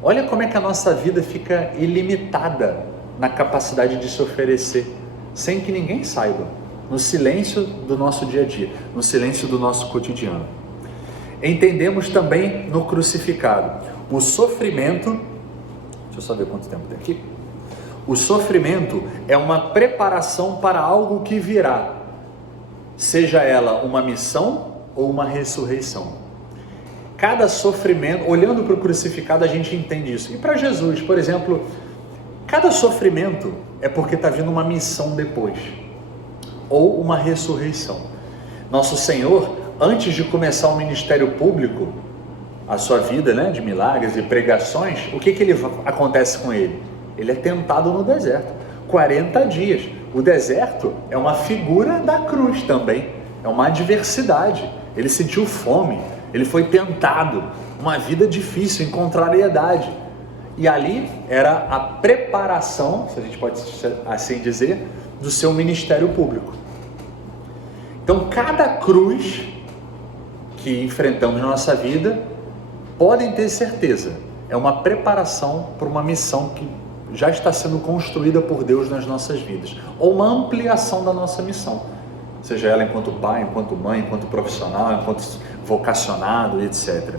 Olha como é que a nossa vida fica ilimitada na capacidade de se oferecer, sem que ninguém saiba, no silêncio do nosso dia a dia, no silêncio do nosso cotidiano. Entendemos também no crucificado o sofrimento. Deixa eu só ver quanto tempo tem aqui. O sofrimento é uma preparação para algo que virá, seja ela uma missão ou uma ressurreição. Cada sofrimento, olhando para o crucificado, a gente entende isso. E para Jesus, por exemplo, cada sofrimento é porque está vindo uma missão depois, ou uma ressurreição. Nosso Senhor, antes de começar o ministério público, a sua vida, né, de milagres e pregações, o que acontece com ele? Ele é tentado no deserto, 40 dias. O deserto é uma figura da cruz também, é uma adversidade. Ele sentiu fome, ele foi tentado, uma vida difícil, em contrariedade. E ali era a preparação, se a gente pode assim dizer, do seu ministério público. Então, cada cruz que enfrentamos na nossa vida, podem ter certeza, é uma preparação para uma missão que já está sendo construída por Deus nas nossas vidas, ou uma ampliação da nossa missão, seja ela enquanto pai, enquanto mãe, enquanto profissional, enquanto vocacionado, etc.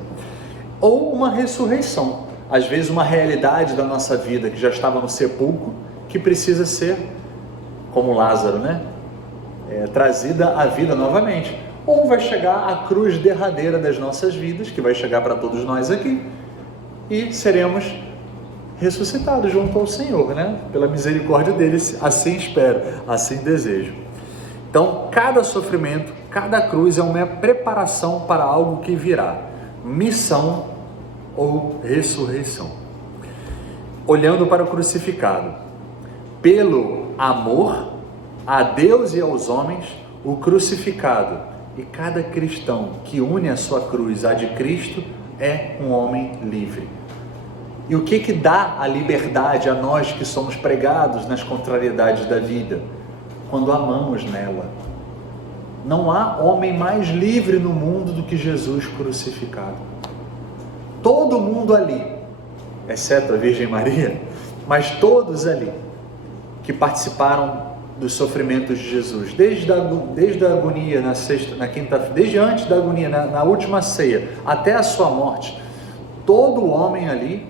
Ou uma ressurreição, às vezes uma realidade da nossa vida que já estava no sepulcro, que precisa ser, como Lázaro, né? Trazida à vida novamente. Ou vai chegar a cruz derradeira das nossas vidas, que vai chegar para todos nós aqui, e seremos ressuscitados junto ao Senhor, né? Pela misericórdia dele, assim espero, assim desejo. Então, cada sofrimento, cada cruz é uma preparação para algo que virá, missão ou ressurreição. Olhando para o crucificado, pelo amor a Deus e aos homens, o crucificado e cada cristão que une a sua cruz à de Cristo é um homem livre. E o que dá a liberdade a nós que somos pregados nas contrariedades da vida? quando amamos nela. Não há homem mais livre no mundo do que Jesus crucificado. Todo mundo ali, exceto a Virgem Maria, mas todos ali que participaram dos sofrimentos de Jesus, desde a agonia na sexta, na quinta, desde antes da agonia, na última ceia, até a sua morte, todo homem ali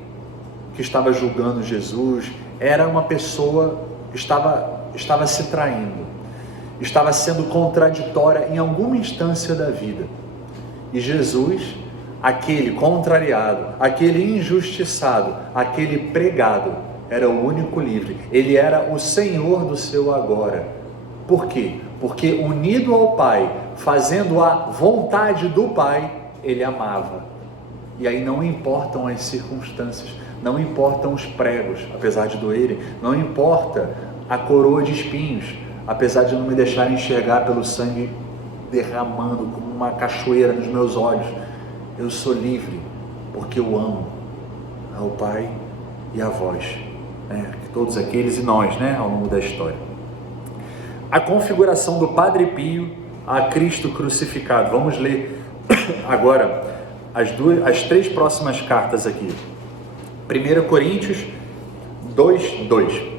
que estava julgando Jesus era uma pessoa que estava se traindo, estava sendo contraditória em alguma instância da vida. E Jesus, aquele contrariado, aquele injustiçado, aquele pregado, era o único livre. Ele era o Senhor do seu agora. Por quê? Porque unido ao Pai, fazendo a vontade do Pai, ele amava. E aí não importam as circunstâncias, não importam os pregos, apesar de doerem, não importa a coroa de espinhos, apesar de não me deixarem enxergar pelo sangue derramando como uma cachoeira nos meus olhos. Eu sou livre porque eu amo ao Pai e a vós, todos aqueles e nós, ao longo da história. A configuração do Padre Pio a Cristo crucificado. Vamos ler agora as 3 próximas cartas aqui. 1 Coríntios 2:2.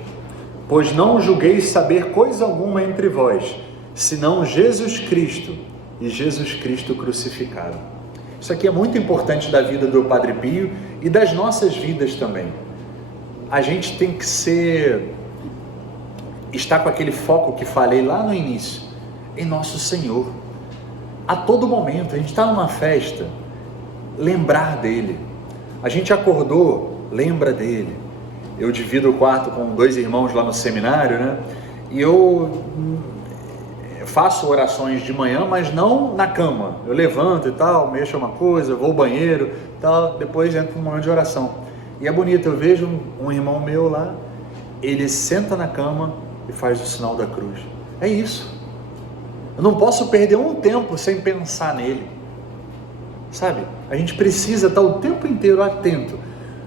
Pois não julgueis saber coisa alguma entre vós, senão Jesus Cristo e Jesus Cristo crucificado. Isso aqui é muito importante da vida do Padre Pio e das nossas vidas também. A gente tem que estar com aquele foco que falei lá no início, em nosso Senhor. A todo momento, a gente está numa festa, lembrar dele. A gente acordou, lembra dele. Eu divido o quarto com 2 irmãos lá no seminário, e eu faço orações de manhã, mas não na cama. Eu levanto e tal, mexo uma coisa, vou ao banheiro e tal, depois entro no momento de oração. E é bonito, eu vejo um irmão meu lá, ele senta na cama e faz o sinal da cruz. É isso. Eu não posso perder um tempo sem pensar nele. Sabe? A gente precisa estar o tempo inteiro atento.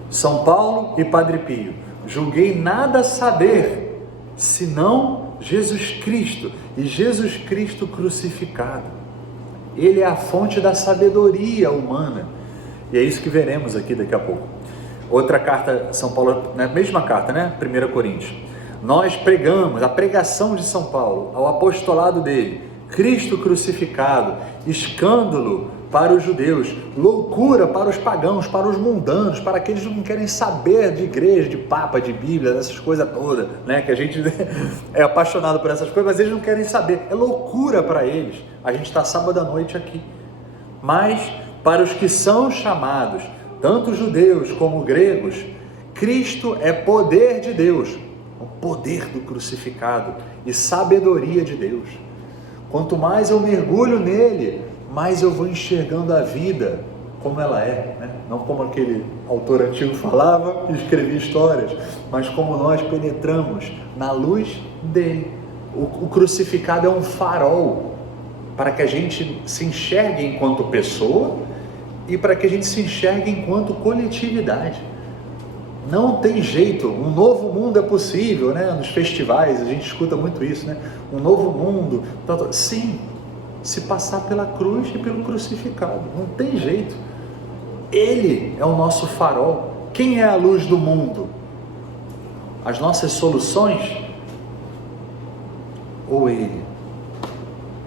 São Paulo e Padre Pio. Julguei nada saber, senão Jesus Cristo e Jesus Cristo crucificado. Ele é a fonte da sabedoria humana. E é isso que veremos aqui daqui a pouco. Outra carta, São Paulo, na mesma carta, 1 Coríntios. Nós pregamos, a pregação de São Paulo, ao apostolado dele, Cristo crucificado, escândalo para os judeus, loucura para os pagãos, para os mundanos, para aqueles que não querem saber de igreja, de papa, de Bíblia, dessas coisas todas, que a gente é apaixonado por essas coisas, mas eles não querem saber, é loucura para eles. A gente está sábado à noite aqui, mas para os que são chamados, tanto judeus como gregos, Cristo é poder de Deus, o poder do crucificado e sabedoria de Deus. Quanto mais eu mergulho nele, mais eu vou enxergando a vida como ela é, não como aquele autor antigo falava e escrevia histórias, mas como nós penetramos na luz dele. O crucificado é um farol para que a gente se enxergue enquanto pessoa e para que a gente se enxergue enquanto coletividade. Não tem jeito, um novo mundo é possível, nos festivais a gente escuta muito isso, um novo mundo, sim, se passar pela cruz e pelo crucificado, não tem jeito. Ele é o nosso farol. Quem é a luz do mundo? As nossas soluções? Ou ele?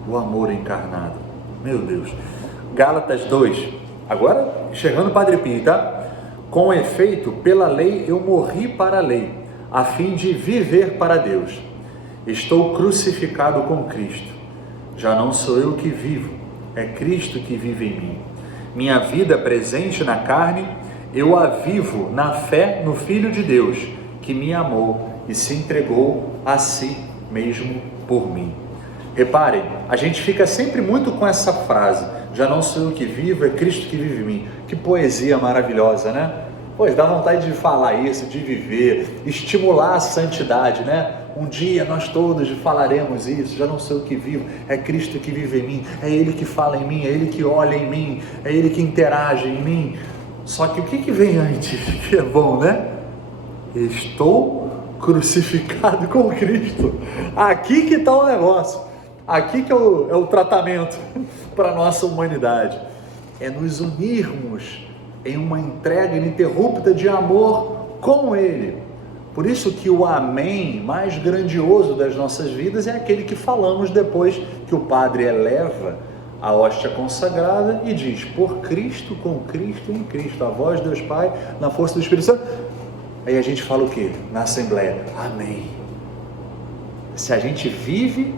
O amor encarnado. Meu Deus. Gálatas 2, agora chegando o Padre Pio, Com efeito, pela lei eu morri para a lei, a fim de viver para Deus. Estou crucificado com Cristo. Já não sou eu que vivo, é Cristo que vive em mim. Minha vida presente na carne, eu a vivo na fé no Filho de Deus, que me amou e se entregou a si mesmo por mim. Reparem, a gente fica sempre muito com essa frase, já não sou eu que vivo, é Cristo que vive em mim. Que poesia maravilhosa, Pois dá vontade de falar isso, de viver, estimular a santidade, Um dia nós todos falaremos isso, já não sou eu que vivo, é Cristo que vive em mim, é Ele que fala em mim, é Ele que olha em mim, é Ele que interage em mim. Só que o que vem antes, que é bom, Estou crucificado com Cristo. Aqui que está o negócio. Aqui que é o tratamento para a nossa humanidade. É nos unirmos em uma entrega ininterrupta de amor com Ele. Por isso que o amém mais grandioso das nossas vidas é aquele que falamos depois que o Padre eleva a hóstia consagrada e diz: por Cristo, com Cristo, em Cristo, a vós, Deus Pai, na força do Espírito Santo. Aí a gente fala o quê? Na Assembleia: amém. Se a gente vive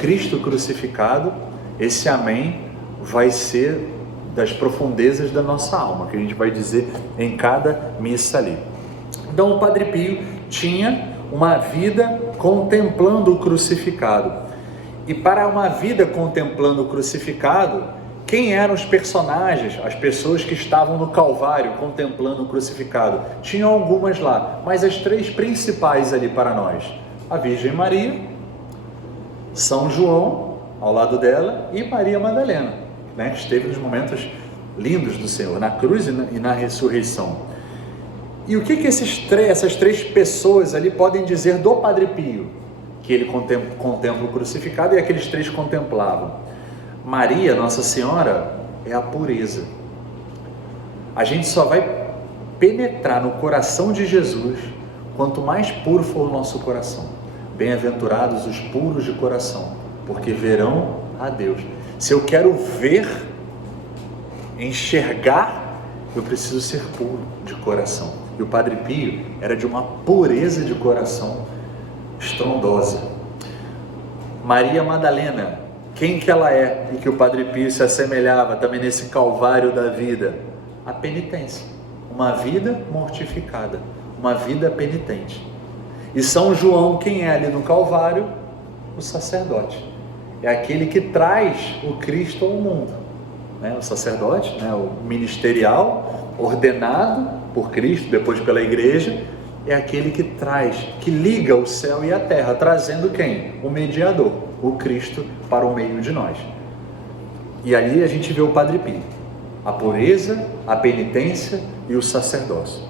Cristo crucificado, esse amém vai ser das profundezas da nossa alma, que a gente vai dizer em cada missa ali. Então o Padre Pio tinha uma vida contemplando o crucificado. E para uma vida contemplando o crucificado, quem eram os personagens, as pessoas que estavam no Calvário contemplando o crucificado? Tinham algumas lá, mas as três principais ali para nós: a Virgem Maria, São João ao lado dela e Maria Madalena, né, que esteve nos momentos lindos do Senhor, na cruz e na ressurreição. E o que essas três pessoas ali podem dizer do Padre Pio? Que ele contempla o crucificado e aqueles três contemplavam. Maria, Nossa Senhora, é a pureza. A gente só vai penetrar no coração de Jesus quanto mais puro for o nosso coração. Bem-aventurados os puros de coração, porque verão a Deus. Se eu quero ver, enxergar, eu preciso ser puro de coração. E o Padre Pio era de uma pureza de coração estrondosa. Maria Madalena, quem que ela é e que o Padre Pio se assemelhava também nesse calvário da vida? A penitência, uma vida mortificada, uma vida penitente. E São João, quem é ali no Calvário? O sacerdote, é aquele que traz o Cristo ao mundo, né? O sacerdote, né? O ministerial, ordenado por Cristo, depois pela igreja, é aquele que traz, que liga o céu e a terra, trazendo quem? O mediador, o Cristo para o meio de nós. E ali a gente vê o Padre Pio, a pureza, a penitência e o sacerdócio.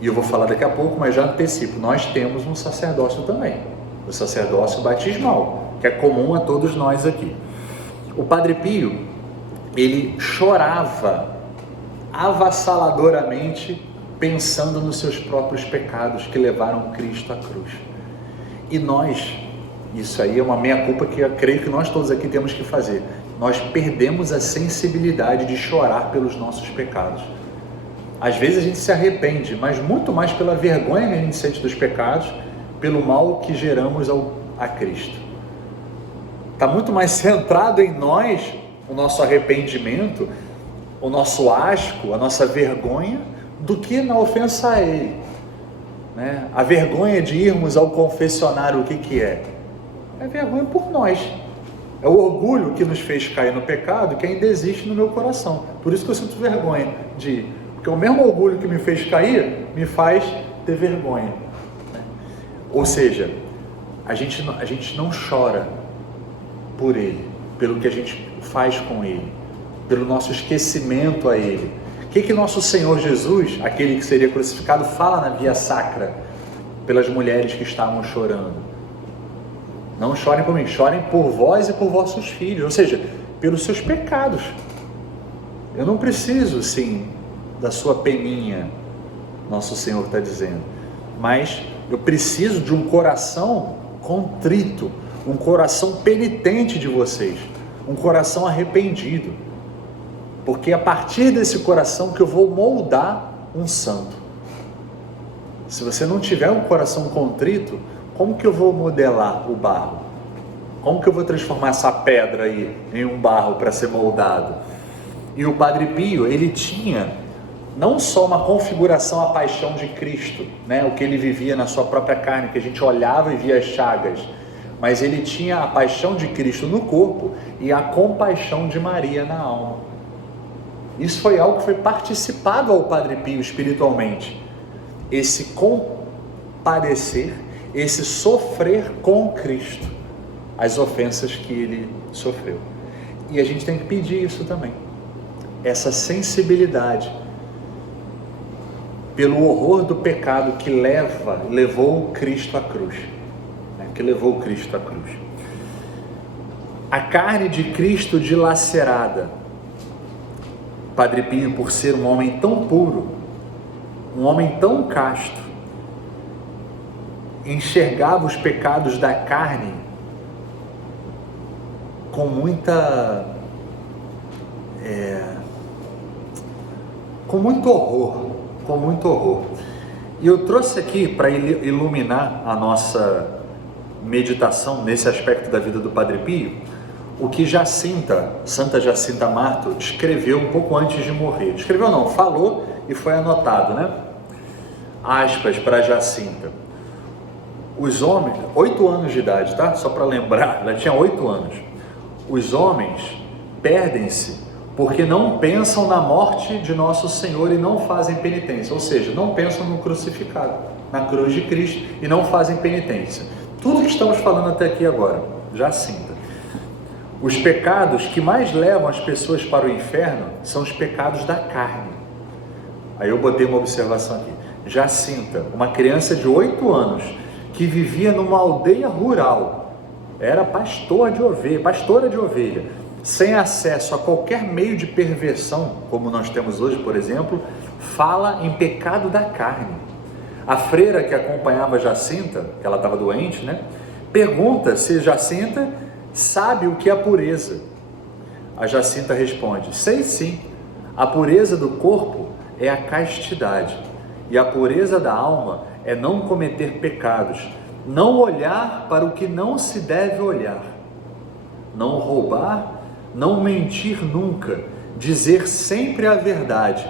E eu vou falar daqui a pouco, mas já antecipo, nós temos um sacerdócio também, o sacerdócio batismal, que é comum a todos nós aqui. O Padre Pio, ele chorava avassaladoramente, pensando nos seus próprios pecados que levaram Cristo à cruz. E nós, isso aí é uma meia-culpa que eu creio que nós todos aqui temos que fazer. Nós perdemos a sensibilidade de chorar pelos nossos pecados. Às vezes a gente se arrepende, mas muito mais pela vergonha que a gente sente dos pecados, pelo mal que geramos a Cristo. Está muito mais centrado em nós, o nosso arrependimento, o nosso asco, a nossa vergonha, do que na ofensa a Ele, né? A vergonha de irmos ao confessionário, o que é? É vergonha por nós, é o orgulho que nos fez cair no pecado, que ainda existe no meu coração. Por isso que eu sinto vergonha de ir, porque o mesmo orgulho que me fez cair, me faz ter vergonha, né? Ou seja, a gente não chora por Ele, pelo que a gente faz com Ele, pelo nosso esquecimento a Ele. O que nosso Senhor Jesus, aquele que seria crucificado, fala na via sacra pelas mulheres que estavam chorando? Não chorem por mim, chorem por vós e por vossos filhos, ou seja, pelos seus pecados. Eu não preciso, sim, da sua peninha, nosso Senhor está dizendo, mas eu preciso de um coração contrito, um coração penitente de vocês, um coração arrependido. Porque é a partir desse coração que eu vou moldar um santo. Se você não tiver um coração contrito, como que eu vou modelar o barro? Como que eu vou transformar essa pedra aí em um barro para ser moldado? E o Padre Pio, ele tinha não só uma configuração à paixão de Cristo, né? O que ele vivia na sua própria carne, que a gente olhava e via as chagas, mas ele tinha a paixão de Cristo no corpo e a compaixão de Maria na alma. Isso foi algo que foi participado ao Padre Pio espiritualmente. Esse compadecer, esse sofrer com Cristo as ofensas que ele sofreu. E a gente tem que pedir isso também. Essa sensibilidade. pelo horror do pecado que levou Cristo à cruz. Que levou Cristo à cruz. A carne de Cristo dilacerada. Padre Pio, por ser um homem tão puro, um homem tão casto, enxergava os pecados da carne com muito horror. E eu trouxe aqui para iluminar a nossa meditação nesse aspecto da vida do Padre Pio, o que Santa Jacinta Marto escreveu um pouco antes de morrer. Escreveu não, falou e foi anotado, né? Aspas para Jacinta. Os homens, 8 anos de idade, tá? Só para lembrar, ela tinha 8 anos. Os homens perdem-se porque não pensam na morte de nosso Senhor e não fazem penitência, ou seja, não pensam no crucificado, na cruz de Cristo, e não fazem penitência. Tudo que estamos falando até aqui agora, Jacinta. Os pecados que mais levam as pessoas para o inferno são os pecados da carne. Aí eu botei uma observação aqui. Jacinta, uma criança de 8 anos, que vivia numa aldeia rural, era pastora de ovelha, sem acesso a qualquer meio de perversão, como nós temos hoje, por exemplo, fala em pecado da carne. A freira que acompanhava Jacinta, que ela estava doente, né, pergunta se Jacinta sabe o que é a pureza. A Jacinta responde: sei sim, a pureza do corpo é a castidade, e a pureza da alma é não cometer pecados, não olhar para o que não se deve olhar, não roubar, não mentir nunca, dizer sempre a verdade,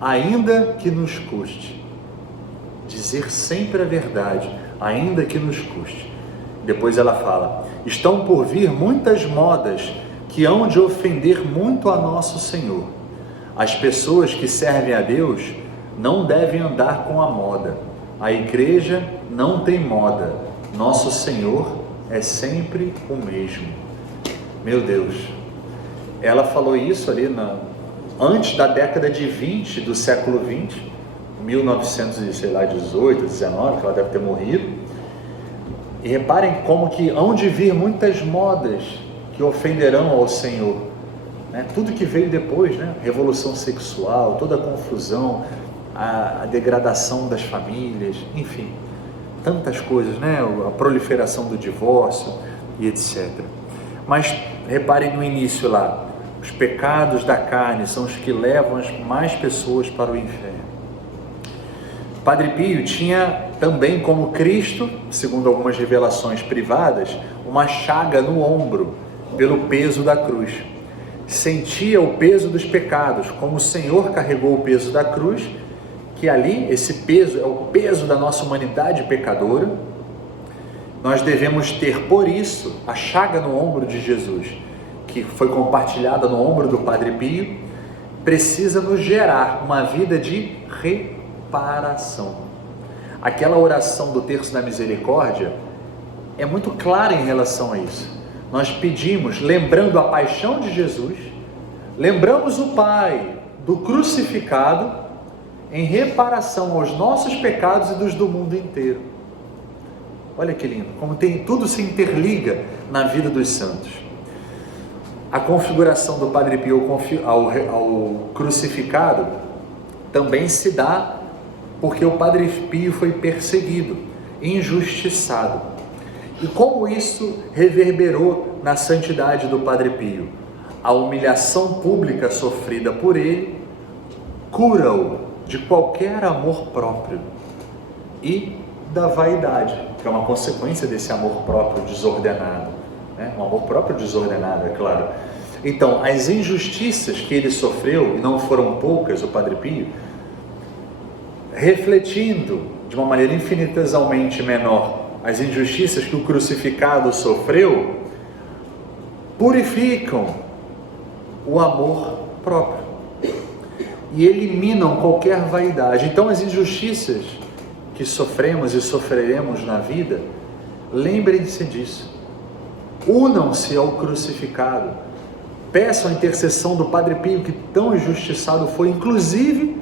ainda que nos custe. Dizer sempre a verdade, ainda que nos custe. Depois ela fala: estão por vir muitas modas que hão de ofender muito a nosso Senhor. As pessoas que servem a Deus não devem andar com a moda. A igreja não tem moda. Nosso Senhor é sempre o mesmo. Meu Deus. Ela falou isso ali antes da década de 20 do século 20, 1918, 19, que ela deve ter morrido. E reparem como que hão de vir muitas modas que ofenderão ao Senhor, né? Tudo que veio depois, né? Revolução sexual, toda a confusão, a degradação das famílias, enfim, tantas coisas, né? A proliferação do divórcio e etc. Mas reparem no início lá, os pecados da carne são os que levam as mais pessoas para o inferno. Padre Pio tinha também, como Cristo, segundo algumas revelações privadas, uma chaga no ombro pelo peso da cruz. Sentia o peso dos pecados, como o Senhor carregou o peso da cruz, que ali, esse peso é o peso da nossa humanidade pecadora. Nós devemos ter, por isso, a chaga no ombro de Jesus, que foi compartilhada no ombro do Padre Pio, precisa nos gerar uma vida de reparação. Aquela oração do Terço da Misericórdia é muito clara em relação a isso. Nós pedimos, lembrando a paixão de Jesus, lembramos o Pai do crucificado em reparação aos nossos pecados e dos do mundo inteiro. Olha que lindo, como tudo se interliga na vida dos santos. A configuração do Padre Pio ao crucificado também se dá porque o Padre Pio foi perseguido, injustiçado. E como isso reverberou na santidade do Padre Pio? A humilhação pública sofrida por ele cura-o de qualquer amor próprio e da vaidade, que é uma consequência desse amor próprio desordenado, né? Um amor próprio desordenado, é claro. Então, as injustiças que ele sofreu, e não foram poucas, o Padre Pio, refletindo de uma maneira infinitesimalmente menor as injustiças que o crucificado sofreu, purificam o amor próprio e eliminam qualquer vaidade. Então, as injustiças que sofremos e sofreremos na vida, lembrem-se disso. Unam-se ao crucificado. Peçam a intercessão do Padre Pio, que tão injustiçado foi, inclusive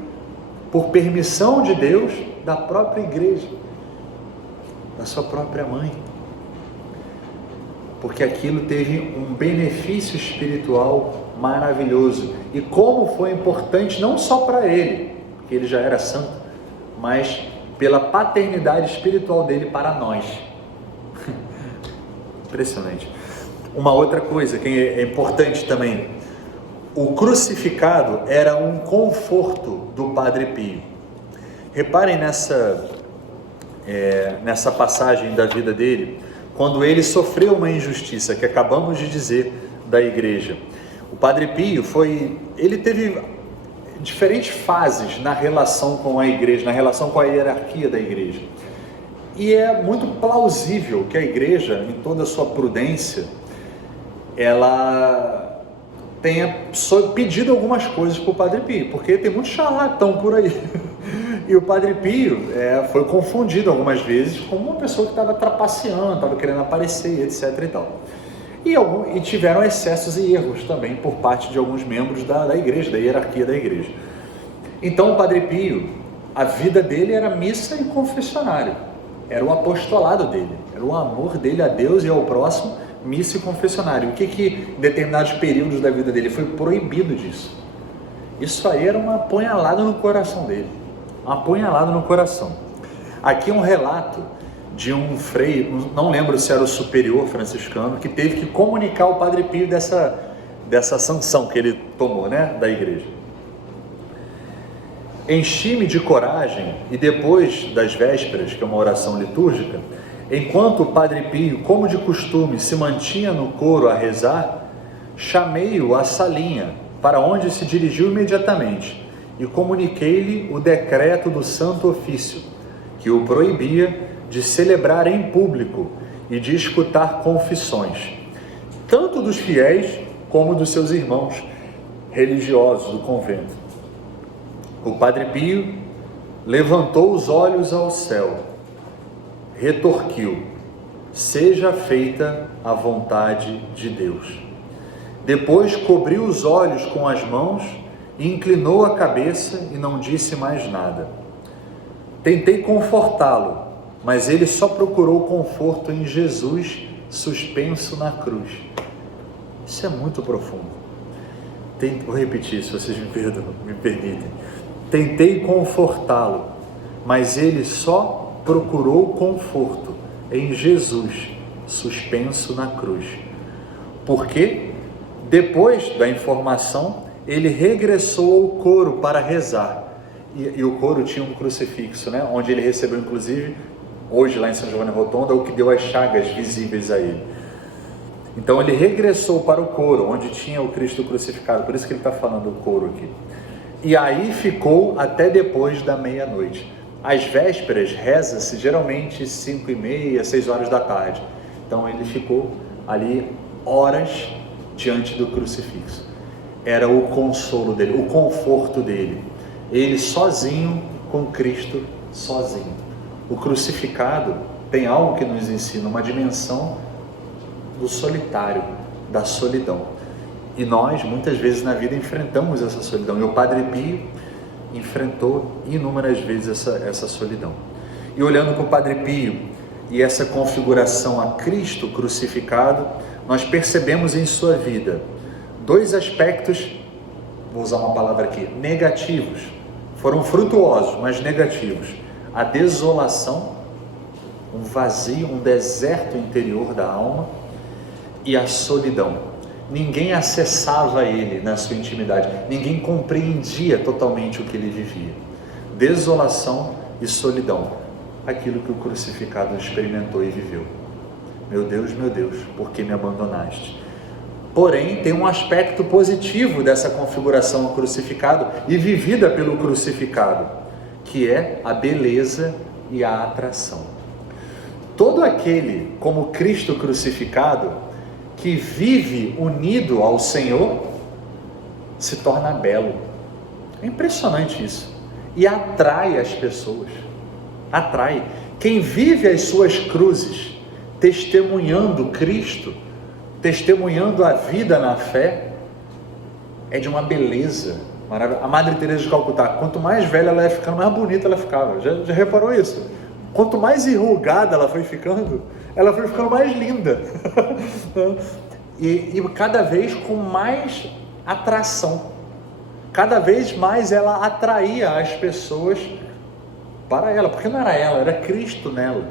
por permissão de Deus, da própria igreja, da sua própria mãe. Porque aquilo teve um benefício espiritual maravilhoso. E como foi importante não só para ele, porque ele já era santo, mas pela paternidade espiritual dele para nós. Impressionante. Uma outra coisa que é importante também, o crucificado era um conforto do Padre Pio. Reparem nessa passagem da vida dele, quando ele sofreu uma injustiça, que acabamos de dizer, da igreja. O Padre Pio ele teve diferentes fases na relação com a igreja, na relação com a hierarquia da igreja. E é muito plausível que a igreja, em toda a sua prudência, ela tenha pedido algumas coisas para o Padre Pio, porque tem muito charlatão por aí. E o Padre Pio foi confundido algumas vezes como uma pessoa que estava trapaceando, estava querendo aparecer, etc. e tal. E tiveram excessos e erros também por parte de alguns membros da igreja, da hierarquia da igreja. Então o Padre Pio, a vida dele era missa e confessionário, era o apostolado dele, era o amor dele a Deus e ao próximo, missa e confessionário. O que em determinados períodos da vida dele foi proibido disso? Isso aí era uma apunhalada no coração dele, uma apunhalada no coração. Aqui um relato de um frei, não lembro se era o superior franciscano, que teve que comunicar ao Padre Pio dessa sanção que ele tomou, né, da igreja. Enchi-me de coragem e depois das vésperas, que é uma oração litúrgica, enquanto o Padre Pio, como de costume, se mantinha no coro a rezar, chamei-o à salinha, para onde se dirigiu imediatamente, e comuniquei-lhe o decreto do Santo Ofício, que o proibia de celebrar em público e de escutar confissões, tanto dos fiéis como dos seus irmãos religiosos do convento. O Padre Pio levantou os olhos ao céu, retorquiu: seja feita a vontade de Deus. Depois cobriu os olhos com as mãos e inclinou a cabeça e não disse mais nada. Tentei confortá-lo, mas ele só procurou conforto em Jesus suspenso na cruz. Isso é muito profundo. Vou repetir, se vocês me permitem. Tentei confortá-lo, mas ele só procurou conforto em Jesus suspenso na cruz. Porque, depois da informação, ele regressou ao coro para rezar. E o coro tinha um crucifixo, né? Onde ele recebeu, inclusive, hoje lá em São Giovanni Rotondo, é o que deu as chagas visíveis a ele. Então ele regressou para o coro, onde tinha o Cristo crucificado, por isso que ele está falando do coro aqui. E aí ficou até depois da meia-noite. Às vésperas reza-se geralmente 5h30, 6 horas da tarde. Então ele ficou ali horas diante do crucifixo. Era o consolo dele, o conforto dele. Ele sozinho com Cristo sozinho. O crucificado tem algo que nos ensina, uma dimensão do solitário, da solidão. E nós, muitas vezes na vida, enfrentamos essa solidão. E o Padre Pio enfrentou inúmeras vezes essa solidão. E olhando para o Padre Pio e essa configuração a Cristo crucificado, nós percebemos em sua vida 2 aspectos, vou usar uma palavra aqui, negativos. Foram frutuosos, mas negativos. A desolação, um vazio, um deserto interior da alma, e a solidão. Ninguém acessava ele na sua intimidade, ninguém compreendia totalmente o que ele vivia. Desolação e solidão, aquilo que o crucificado experimentou e viveu. Meu Deus, por que me abandonaste? Porém, tem um aspecto positivo dessa configuração do crucificado e vivida pelo crucificado, que é a beleza e a atração. Todo aquele, como Cristo crucificado, que vive unido ao Senhor, se torna belo. É impressionante isso. E atrai as pessoas. Atrai. Quem vive as suas cruzes, testemunhando Cristo, testemunhando a vida na fé, é de uma beleza A Madre Teresa de Calcutá, quanto mais velha ela ia ficando, mais bonita ela ficava. Já reparou isso? Quanto mais enrugada ela foi ficando mais linda. e cada vez com mais atração. Cada vez mais ela atraía as pessoas para ela, porque não era ela, era Cristo nela.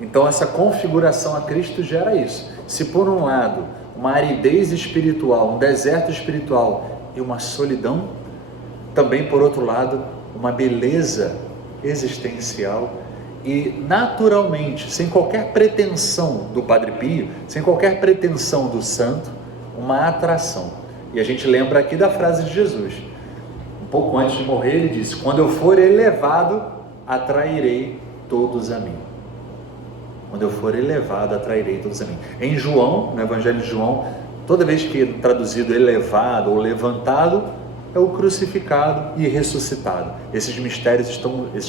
Então essa configuração a Cristo gera isso. Se por um lado uma aridez espiritual, um deserto espiritual e uma solidão, também por outro lado uma beleza existencial e naturalmente, sem qualquer pretensão do Padre Pio, sem qualquer pretensão do santo, uma atração. E a gente lembra aqui da frase de Jesus, um pouco antes de morrer ele disse: quando eu for elevado, atrairei todos a mim. Quando eu for elevado, atrairei todos a mim. Em João, no Evangelho de João, toda vez que é traduzido elevado ou levantado, é o crucificado e ressuscitado. Esses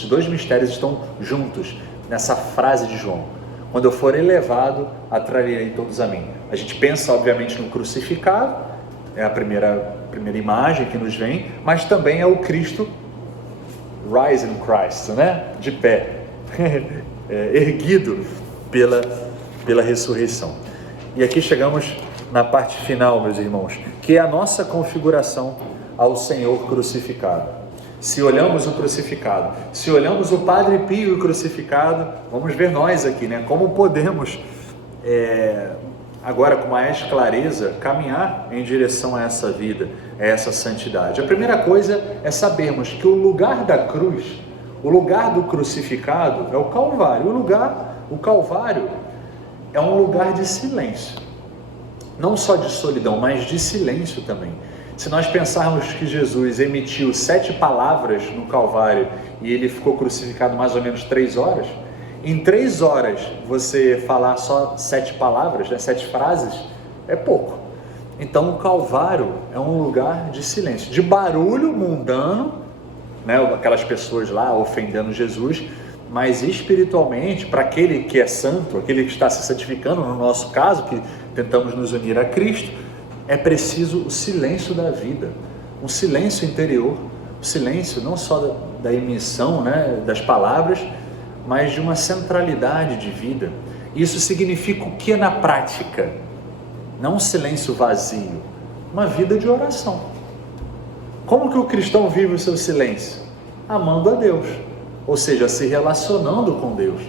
dois mistérios estão juntos nessa frase de João. Quando eu for elevado, atrairei todos a mim. A gente pensa, obviamente, no crucificado, é a primeira imagem que nos vem, mas também é o Cristo, rising Christ, né? De pé, erguido pela ressurreição. E aqui chegamos na parte final, meus irmãos, que é a nossa configuração ao Senhor crucificado. Se olhamos o crucificado, se olhamos o Padre Pio crucificado, vamos ver nós aqui, né? Como podemos, agora com mais clareza, caminhar em direção a essa vida, a essa santidade. A primeira coisa é sabermos que o lugar da cruz, o lugar do crucificado é o Calvário. O Calvário é um lugar de silêncio, não só de solidão, mas de silêncio também. Se nós pensarmos que Jesus emitiu 7 palavras no Calvário e ele ficou crucificado mais ou menos 3 horas, em 3 horas você falar só 7 palavras, 7 frases, é pouco. Então o Calvário é um lugar de silêncio, de barulho mundano, né? Aquelas pessoas lá ofendendo Jesus, mas espiritualmente, para aquele que é santo, aquele que está se santificando, no nosso caso, que tentamos nos unir a Cristo, é preciso o silêncio da vida, um silêncio interior, o silêncio não só da emissão, né, das palavras, mas de uma centralidade de vida. Isso significa o que na prática? Não um silêncio vazio, uma vida de oração. Como que o cristão vive o seu silêncio? Amando a Deus, ou seja, se relacionando com Deus.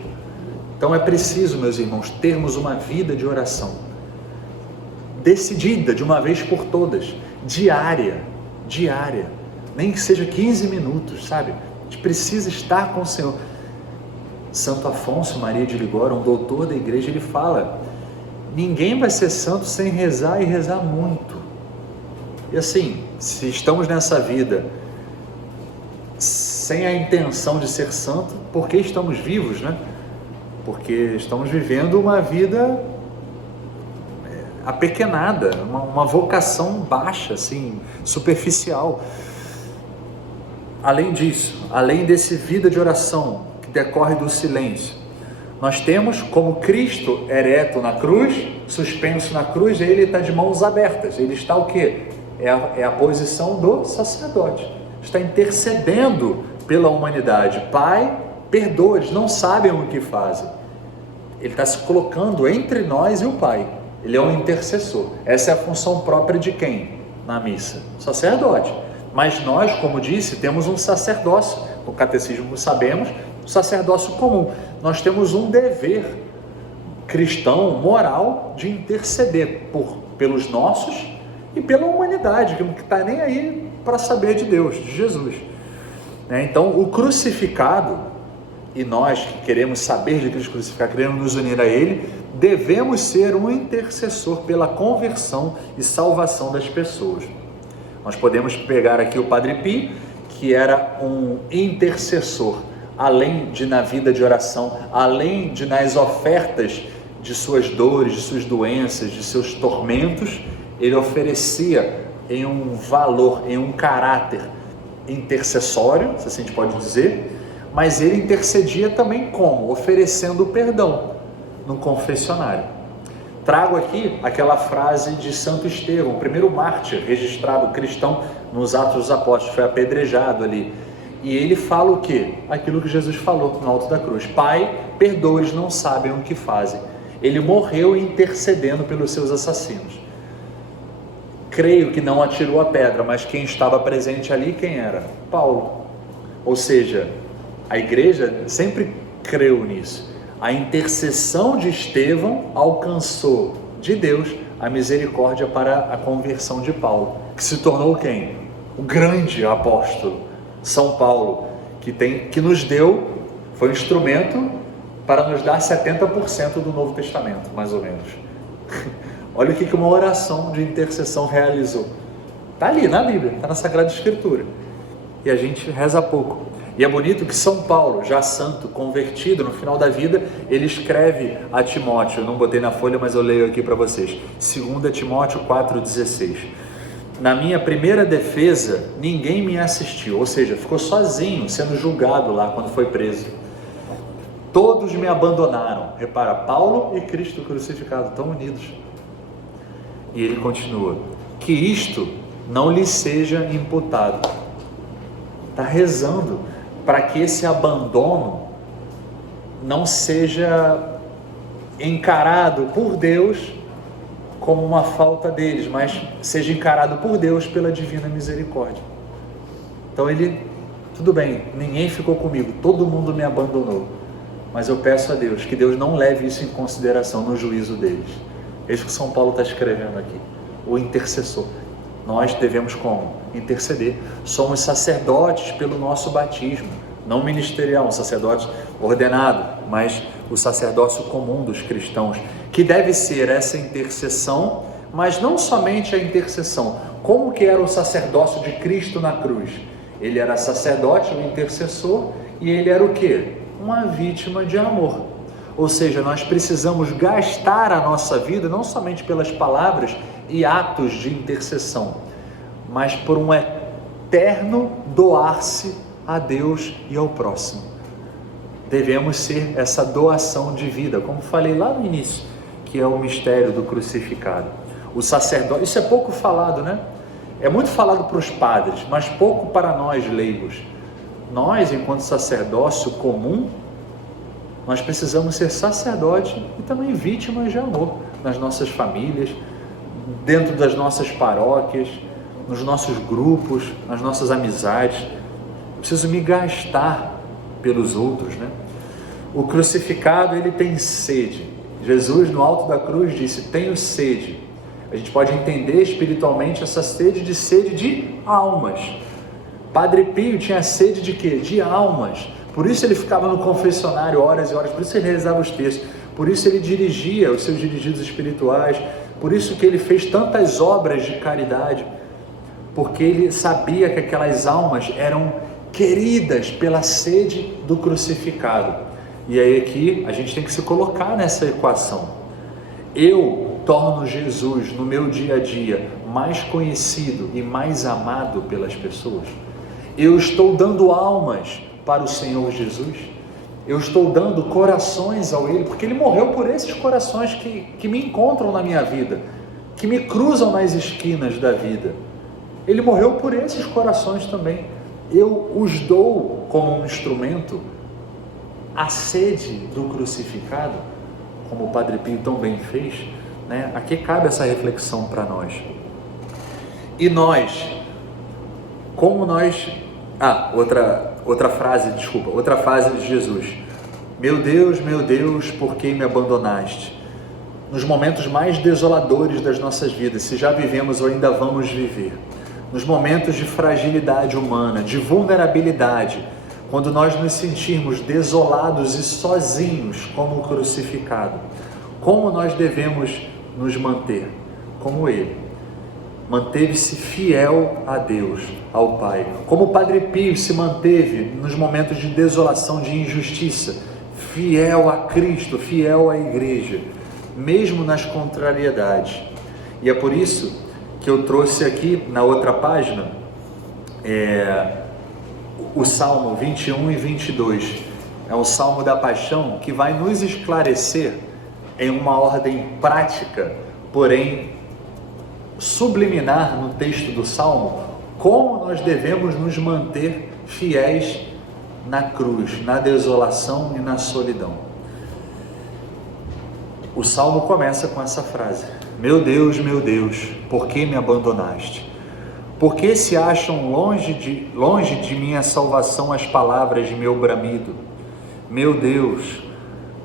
Então é preciso, meus irmãos, termos uma vida de oração decidida de uma vez por todas, diária, nem que seja 15 minutos, sabe? A gente precisa estar com o Senhor. Santo Afonso Maria de Ligório, um doutor da igreja, ele fala: ninguém vai ser santo sem rezar e rezar muito. E assim, se estamos nessa vida sem a intenção de ser santo, por que estamos vivos, né? Porque estamos vivendo uma vida apequenada, uma vocação baixa, assim, superficial. Além disso, além desse vida de oração que decorre do silêncio, nós temos como Cristo ereto na cruz, suspenso na cruz, ele está de mãos abertas. Ele está o quê? É a posição do sacerdote, está intercedendo pela humanidade. Pai, perdoa, eles não sabem o que fazem. Ele está se colocando entre nós e o Pai. Ele é um intercessor. Essa é a função própria de quem? Na missa? Sacerdote. Mas nós, como disse, temos um sacerdócio. No catecismo sabemos, um sacerdócio comum. Nós temos um dever cristão, moral, de interceder pelos nossos e pela humanidade, que não está nem aí para saber de Deus, de Jesus. Então, o crucificado, e nós que queremos saber de Cristo crucificado, queremos nos unir a Ele, devemos ser um intercessor pela conversão e salvação das pessoas. Nós podemos pegar aqui o Padre Pio, que era um intercessor, além de na vida de oração, além de nas ofertas de suas dores, de suas doenças, de seus tormentos, ele oferecia em um valor, em um caráter intercessório, se assim a gente pode dizer, mas ele intercedia também como? Oferecendo perdão no confessionário. Trago aqui aquela frase de Santo Estevão, o primeiro mártir registrado cristão nos Atos dos Apóstolos, foi apedrejado ali. E ele fala o quê? Aquilo que Jesus falou no alto da cruz: Pai, perdoa-os, não sabem o que fazem. Ele morreu intercedendo pelos seus assassinos. Creio que não atirou a pedra, mas quem estava presente ali, quem era? Paulo. Ou seja, a igreja sempre creu nisso. A intercessão de Estevão alcançou de Deus a misericórdia para a conversão de Paulo, que se tornou quem? O grande apóstolo, São Paulo, que nos deu, foi um instrumento para nos dar 70% do Novo Testamento, mais ou menos. Olha o que uma oração de intercessão realizou. Está ali na Bíblia, está na Sagrada Escritura. E a gente reza pouco. E é bonito que São Paulo, já santo, convertido, no final da vida, ele escreve a Timóteo. Eu não botei na folha, mas eu leio aqui para vocês. 2 Timóteo 4,16. Na minha primeira defesa, ninguém me assistiu. Ou seja, ficou sozinho, sendo julgado lá quando foi preso. Todos me abandonaram. Repara, Paulo e Cristo crucificado estão unidos. E ele continua: que isto não lhe seja imputado. Está rezando para que esse abandono não seja encarado por Deus como uma falta deles, mas seja encarado por Deus pela divina misericórdia. Então ele, tudo bem, ninguém ficou comigo, todo mundo me abandonou, mas eu peço a Deus que Deus não leve isso em consideração no juízo deles. É isso que São Paulo está escrevendo aqui, o intercessor. Nós devemos como? Interceder. Somos sacerdotes pelo nosso batismo, não ministerial, um sacerdote ordenado, mas o sacerdócio comum dos cristãos, que deve ser essa intercessão, mas não somente a intercessão. Como que era o sacerdócio de Cristo na cruz? Ele era sacerdote, um intercessor, e ele era o quê? Uma vítima de amor. Ou seja, nós precisamos gastar a nossa vida, não somente pelas palavras e atos de intercessão, mas por um eterno doar-se a Deus e ao próximo. Devemos ser essa doação de vida, como falei lá no início, que é o mistério do crucificado. O sacerdote, isso é pouco falado, né? É muito falado para os padres, mas pouco para nós leigos. Nós, enquanto sacerdócio comum, nós precisamos ser sacerdote e também vítimas de amor nas nossas famílias, dentro das nossas paróquias, nos nossos grupos, nas nossas amizades. Eu preciso me gastar pelos outros, né? O crucificado, ele tem sede. Jesus, no alto da cruz, disse: tenho sede. A gente pode entender espiritualmente essa sede de almas. Padre Pio tinha sede de quê? De almas. Por isso ele ficava no confessionário horas e horas, por isso ele rezava os textos, por isso ele dirigia os seus dirigidos espirituais, por isso que ele fez tantas obras de caridade, porque ele sabia que aquelas almas eram queridas pela sede do crucificado. E aí aqui a gente tem que se colocar nessa equação. Eu torno Jesus no meu dia a dia mais conhecido e mais amado pelas pessoas? Eu estou dando almas para o Senhor Jesus? Eu estou dando corações ao Ele, porque Ele morreu por esses corações que me encontram na minha vida, que me cruzam nas esquinas da vida. Ele morreu por esses corações também. Eu os dou como um instrumento à sede do crucificado, como o Padre Pio tão bem fez, né? Aqui cabe essa reflexão para nós. E nós, como nós... outra frase de Jesus: meu Deus, por que me abandonaste? Nos momentos mais desoladores das nossas vidas, se já vivemos ou ainda vamos viver, nos momentos de fragilidade humana, de vulnerabilidade, quando nós nos sentirmos desolados e sozinhos como o crucificado, como nós devemos nos manter? Como Ele manteve-se fiel a Deus, ao Pai, como o Padre Pio se manteve nos momentos de desolação, de injustiça, fiel a Cristo, fiel à Igreja, mesmo nas contrariedades. E é por isso que eu trouxe aqui na outra página o Salmo 21 e 22. É o Salmo da Paixão, que vai nos esclarecer em uma ordem prática, porém subliminar no texto do Salmo, como nós devemos nos manter fiéis na cruz, na desolação e na solidão. O Salmo começa com essa frase: meu Deus, por que me abandonaste? Por que se acham longe de minha salvação as palavras de meu bramido? Meu Deus,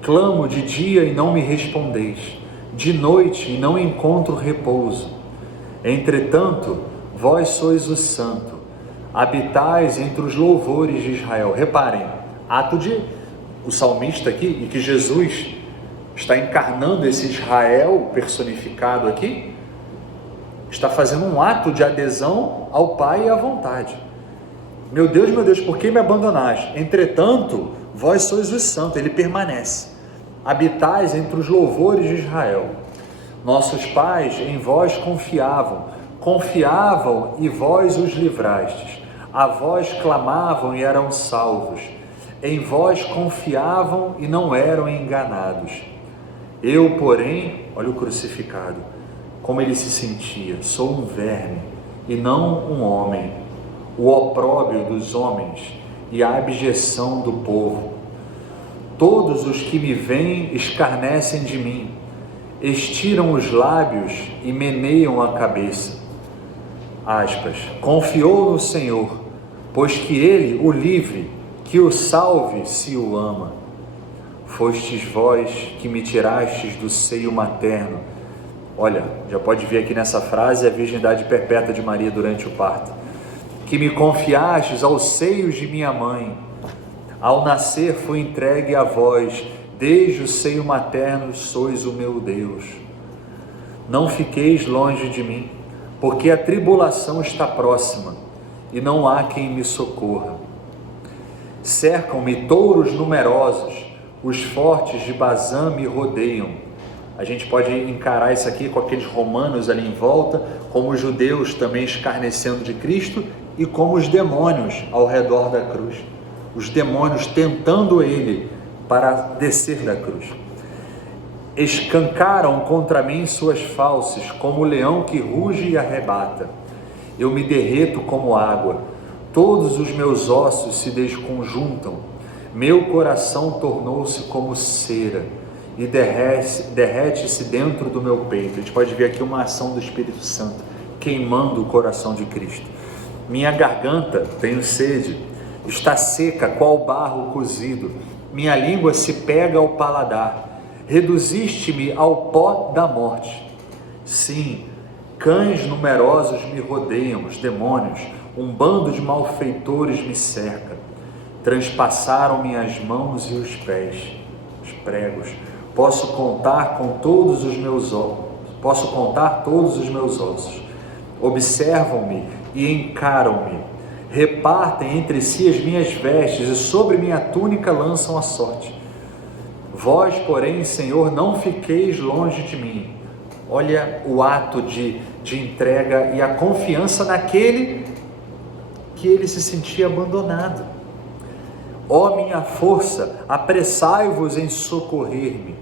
clamo de dia e não me respondeis, de noite e não encontro repouso. Entretanto, vós sois o Santo, habitais entre os louvores de Israel. Reparem, o salmista aqui, e que Jesus está encarnando esse Israel personificado aqui, está fazendo um ato de adesão ao Pai e à vontade. Meu Deus, por que me abandonaste? Entretanto, vós sois o Santo, ele permanece. Habitais entre os louvores de Israel. Nossos pais em vós confiavam e vós os livrastes. A vós clamavam e eram salvos. Em vós confiavam e não eram enganados. Eu, porém, olha o crucificado, como ele se sentia: sou um verme e não um homem, o opróbrio dos homens e a abjeção do povo. Todos os que me veem escarnecem de mim, estiram os lábios e meneiam a cabeça. Aspas, confiou no Senhor, pois que ele o livre, que o salve se o ama. Fostes vós que me tirastes do seio materno. Olha, já pode ver aqui nessa frase a virgindade perpétua de Maria durante o parto. Que me confiastes aos seios de minha mãe. Ao nascer fui entregue a vós, desde o seio materno sois o meu Deus. Não fiqueis longe de mim, porque a tribulação está próxima, e não há quem me socorra. Cercam-me touros numerosos, os fortes de Bazã me rodeiam. A gente pode encarar isso aqui com aqueles romanos ali em volta, como os judeus também escarnecendo de Cristo, e como os demônios ao redor da cruz. Os demônios tentando ele para descer da cruz. Escancaram contra mim suas fauces, como o leão que ruge e arrebata. Eu me derreto como água, todos os meus ossos se desconjuntam. Meu coração tornou-se como cera e derrete-se dentro do meu peito. A gente pode ver aqui uma ação do Espírito Santo queimando o coração de Cristo. Minha garganta, tenho sede, está seca qual barro cozido. Minha língua se pega ao paladar. Reduziste-me ao pó da morte. Sim, cães numerosos me rodeiam, os demônios, um bando de malfeitores me cerca. Transpassaram minhas mãos e os pés, os pregos. Posso contar todos os meus ossos. Observam-me e encaram-me. Repartem entre si as minhas vestes e sobre minha túnica lançam a sorte. Vós, porém, Senhor, não fiqueis longe de mim. Olha o ato de entrega e a confiança naquele que ele se sentia abandonado. Ó minha força, apressai-vos em socorrer-me.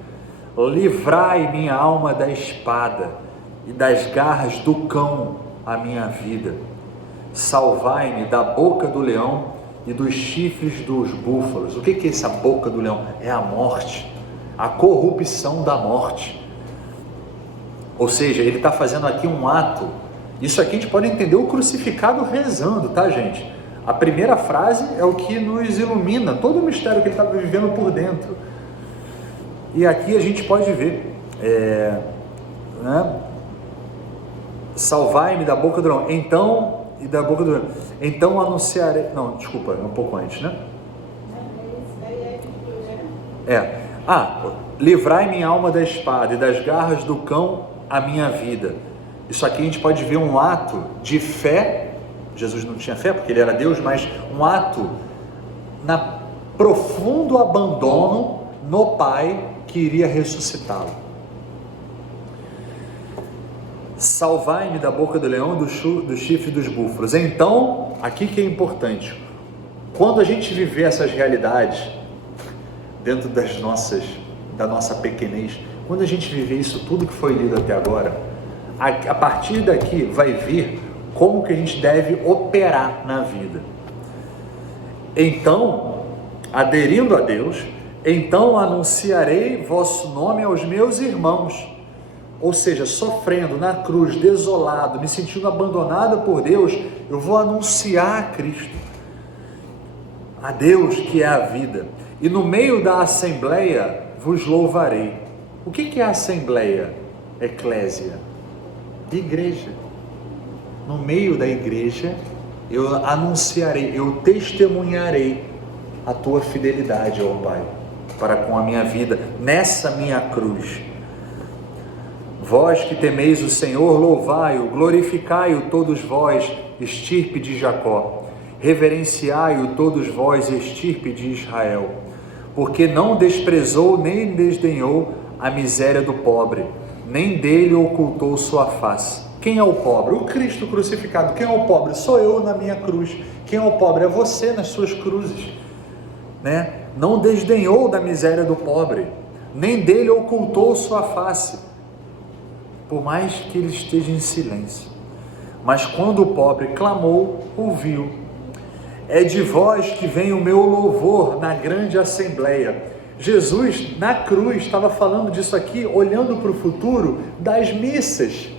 Livrai minha alma da espada e das garras do cão a minha vida. Salvai-me da boca do leão e dos chifres dos búfalos. O que é essa boca do leão? É a morte, a corrupção da morte. Ou seja, ele está fazendo aqui um ato. Isso aqui a gente pode entender o crucificado rezando, tá, gente? A primeira frase é o que nos ilumina todo o mistério que ele estava vivendo por dentro. E aqui a gente pode ver, salvai-me da boca do leão, então anunciarei, não, desculpa, é um pouco antes, né? Livrai minha alma da espada e das garras do cão a minha vida. Isso aqui a gente pode ver um ato de fé. Jesus não tinha fé porque ele era Deus, mas um ato na profundo abandono no Pai que iria ressuscitá-lo. Salvai-me da boca do leão e do chifre dos búfalos. Então, aqui que é importante, quando a gente viver essas realidades dentro da nossa pequenez, quando a gente viver isso tudo que foi lido até agora, a partir daqui vai vir como que a gente deve operar na vida. Então, aderindo a Deus, então anunciarei vosso nome aos meus irmãos. Ou seja, sofrendo na cruz, desolado, me sentindo abandonado por Deus, eu vou anunciar a Cristo, a Deus que é a vida. E no meio da assembleia vos louvarei. O que é a assembleia? Eclésia, igreja. No meio da igreja eu anunciarei, eu testemunharei a tua fidelidade, ó Pai, para com a minha vida, nessa minha cruz. Vós que temeis o Senhor, louvai-o, glorificai-o todos vós, estirpe de Jacó, reverenciai-o todos vós, estirpe de Israel, porque não desprezou nem desdenhou a miséria do pobre, nem dele ocultou sua face. Quem é o pobre? O Cristo crucificado. Quem é o pobre? Sou eu na minha cruz. Quem é o pobre? É você nas suas cruzes, né? Não desdenhou da miséria do pobre, nem dele ocultou sua face, por mais que ele esteja em silêncio. Mas quando o pobre clamou, ouviu. É de vós que vem o meu louvor na grande assembleia. Jesus, na cruz, estava falando disso aqui, olhando para o futuro das missas.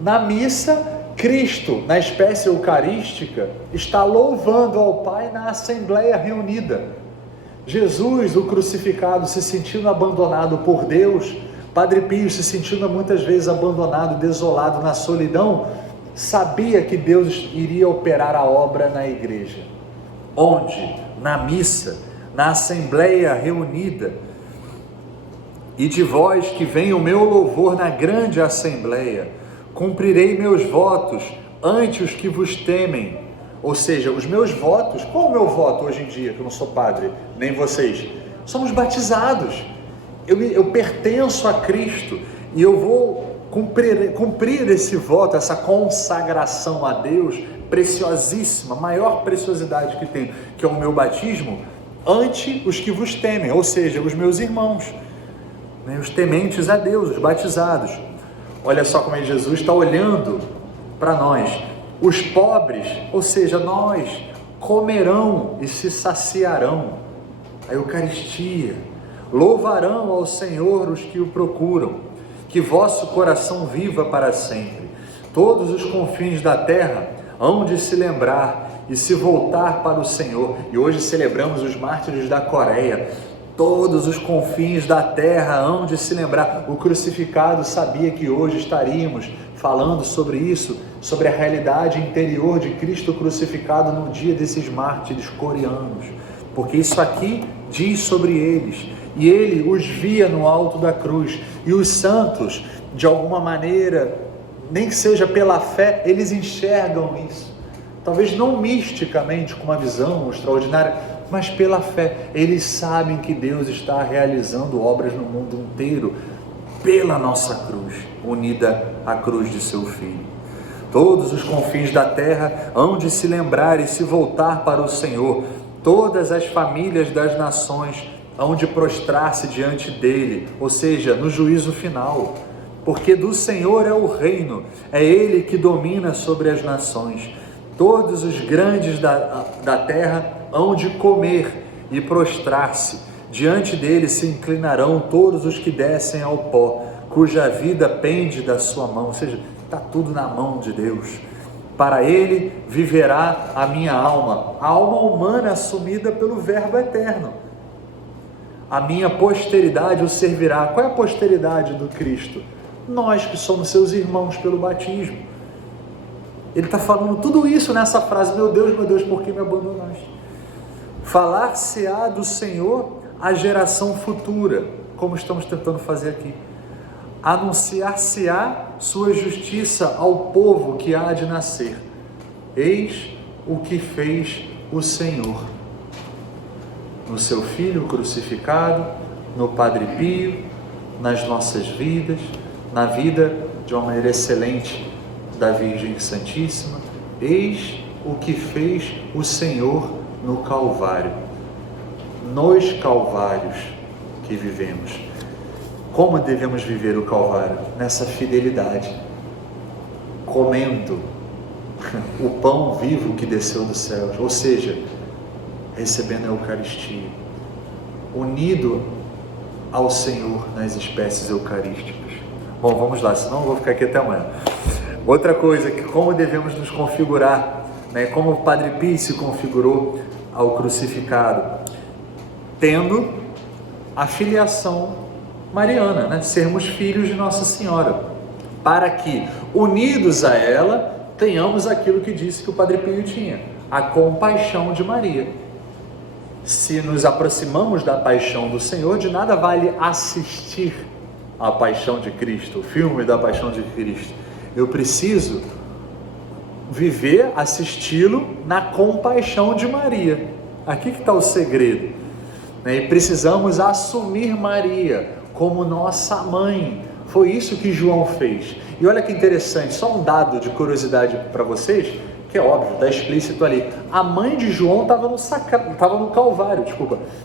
Na missa, Cristo, na espécie eucarística, está louvando ao Pai na assembleia reunida. Jesus, o crucificado, se sentindo abandonado por Deus, Padre Pio se sentindo muitas vezes abandonado, desolado na solidão, sabia que Deus iria operar a obra na igreja. Onde? Na missa, na assembleia reunida. E de vós que vem o meu louvor na grande assembleia, cumprirei meus votos ante os que vos temem. Ou seja, os meus votos, qual é o meu voto hoje em dia, que eu não sou padre, nem vocês? Somos batizados. Eu pertenço a Cristo e eu vou cumprir esse voto, essa consagração a Deus, preciosíssima, maior preciosidade que tem, que é o meu batismo, ante os que vos temem, ou seja, os meus irmãos, né, os tementes a Deus, os batizados. Olha só como é Jesus está olhando para nós. Os pobres, ou seja, nós, comerão e se saciarão. A Eucaristia. Louvarão ao Senhor os que o procuram, que vosso coração viva para sempre. Todos os confins da terra hão de se lembrar e se voltar para o Senhor. E hoje celebramos os mártires da Coreia. Todos os confins da terra hão de se lembrar. O crucificado sabia que hoje estaríamos falando sobre isso, sobre a realidade interior de Cristo crucificado no dia desses mártires coreanos, porque isso aqui diz sobre eles. E ele os via no alto da cruz. E os santos, de alguma maneira, nem que seja pela fé, eles enxergam isso. Talvez não misticamente, com uma visão extraordinária, mas pela fé. Eles sabem que Deus está realizando obras no mundo inteiro pela nossa cruz, unida à cruz de seu Filho. Todos os confins da terra hão de se lembrar e se voltar para o Senhor. Todas as famílias das nações hão de prostrar-se diante dele, ou seja, no juízo final, porque do Senhor é o reino, é ele que domina sobre as nações. Todos os grandes da terra hão de comer e prostrar-se, diante dele se inclinarão todos os que descem ao pó, cuja vida pende da sua mão, ou seja, está tudo na mão de Deus. Para ele viverá a minha alma, a alma humana assumida pelo Verbo eterno. A minha posteridade o servirá. Qual é a posteridade do Cristo? Nós que somos seus irmãos pelo batismo. Ele está falando tudo isso nessa frase: meu Deus, por que me abandonaste? Falar-se-á do Senhor à geração futura, como estamos tentando fazer aqui. Anunciar-se-á sua justiça ao povo que há de nascer. Eis o que fez o Senhor no seu Filho crucificado, no Padre Pio, nas nossas vidas, na vida de uma maneira excelente da Virgem Santíssima. Eis o que fez o Senhor no Calvário, nos Calvários que vivemos. Como devemos viver o Calvário? Nessa fidelidade, comendo o pão vivo que desceu dos céus, ou seja, recebendo a Eucaristia, unido ao Senhor nas espécies eucarísticas. Bom, vamos lá, senão eu vou ficar aqui até amanhã. Outra coisa, que como devemos nos configurar, né? Como o Padre Pio se configurou ao crucificado, tendo a filiação mariana, né? Sermos filhos de Nossa Senhora, para que, unidos a ela, tenhamos aquilo que disse que o Padre Pio tinha, a compaixão de Maria. Se nos aproximamos da paixão do Senhor, de nada vale assistir à paixão de Cristo, o filme da paixão de Cristo. Eu preciso viver, assisti-lo na compaixão de Maria. Aqui que está o segredo, né? E precisamos assumir Maria como nossa mãe. Foi isso que João fez. E olha que interessante, só um dado de curiosidade para vocês, que é óbvio, está explícito ali. A mãe de João estava no Calvário,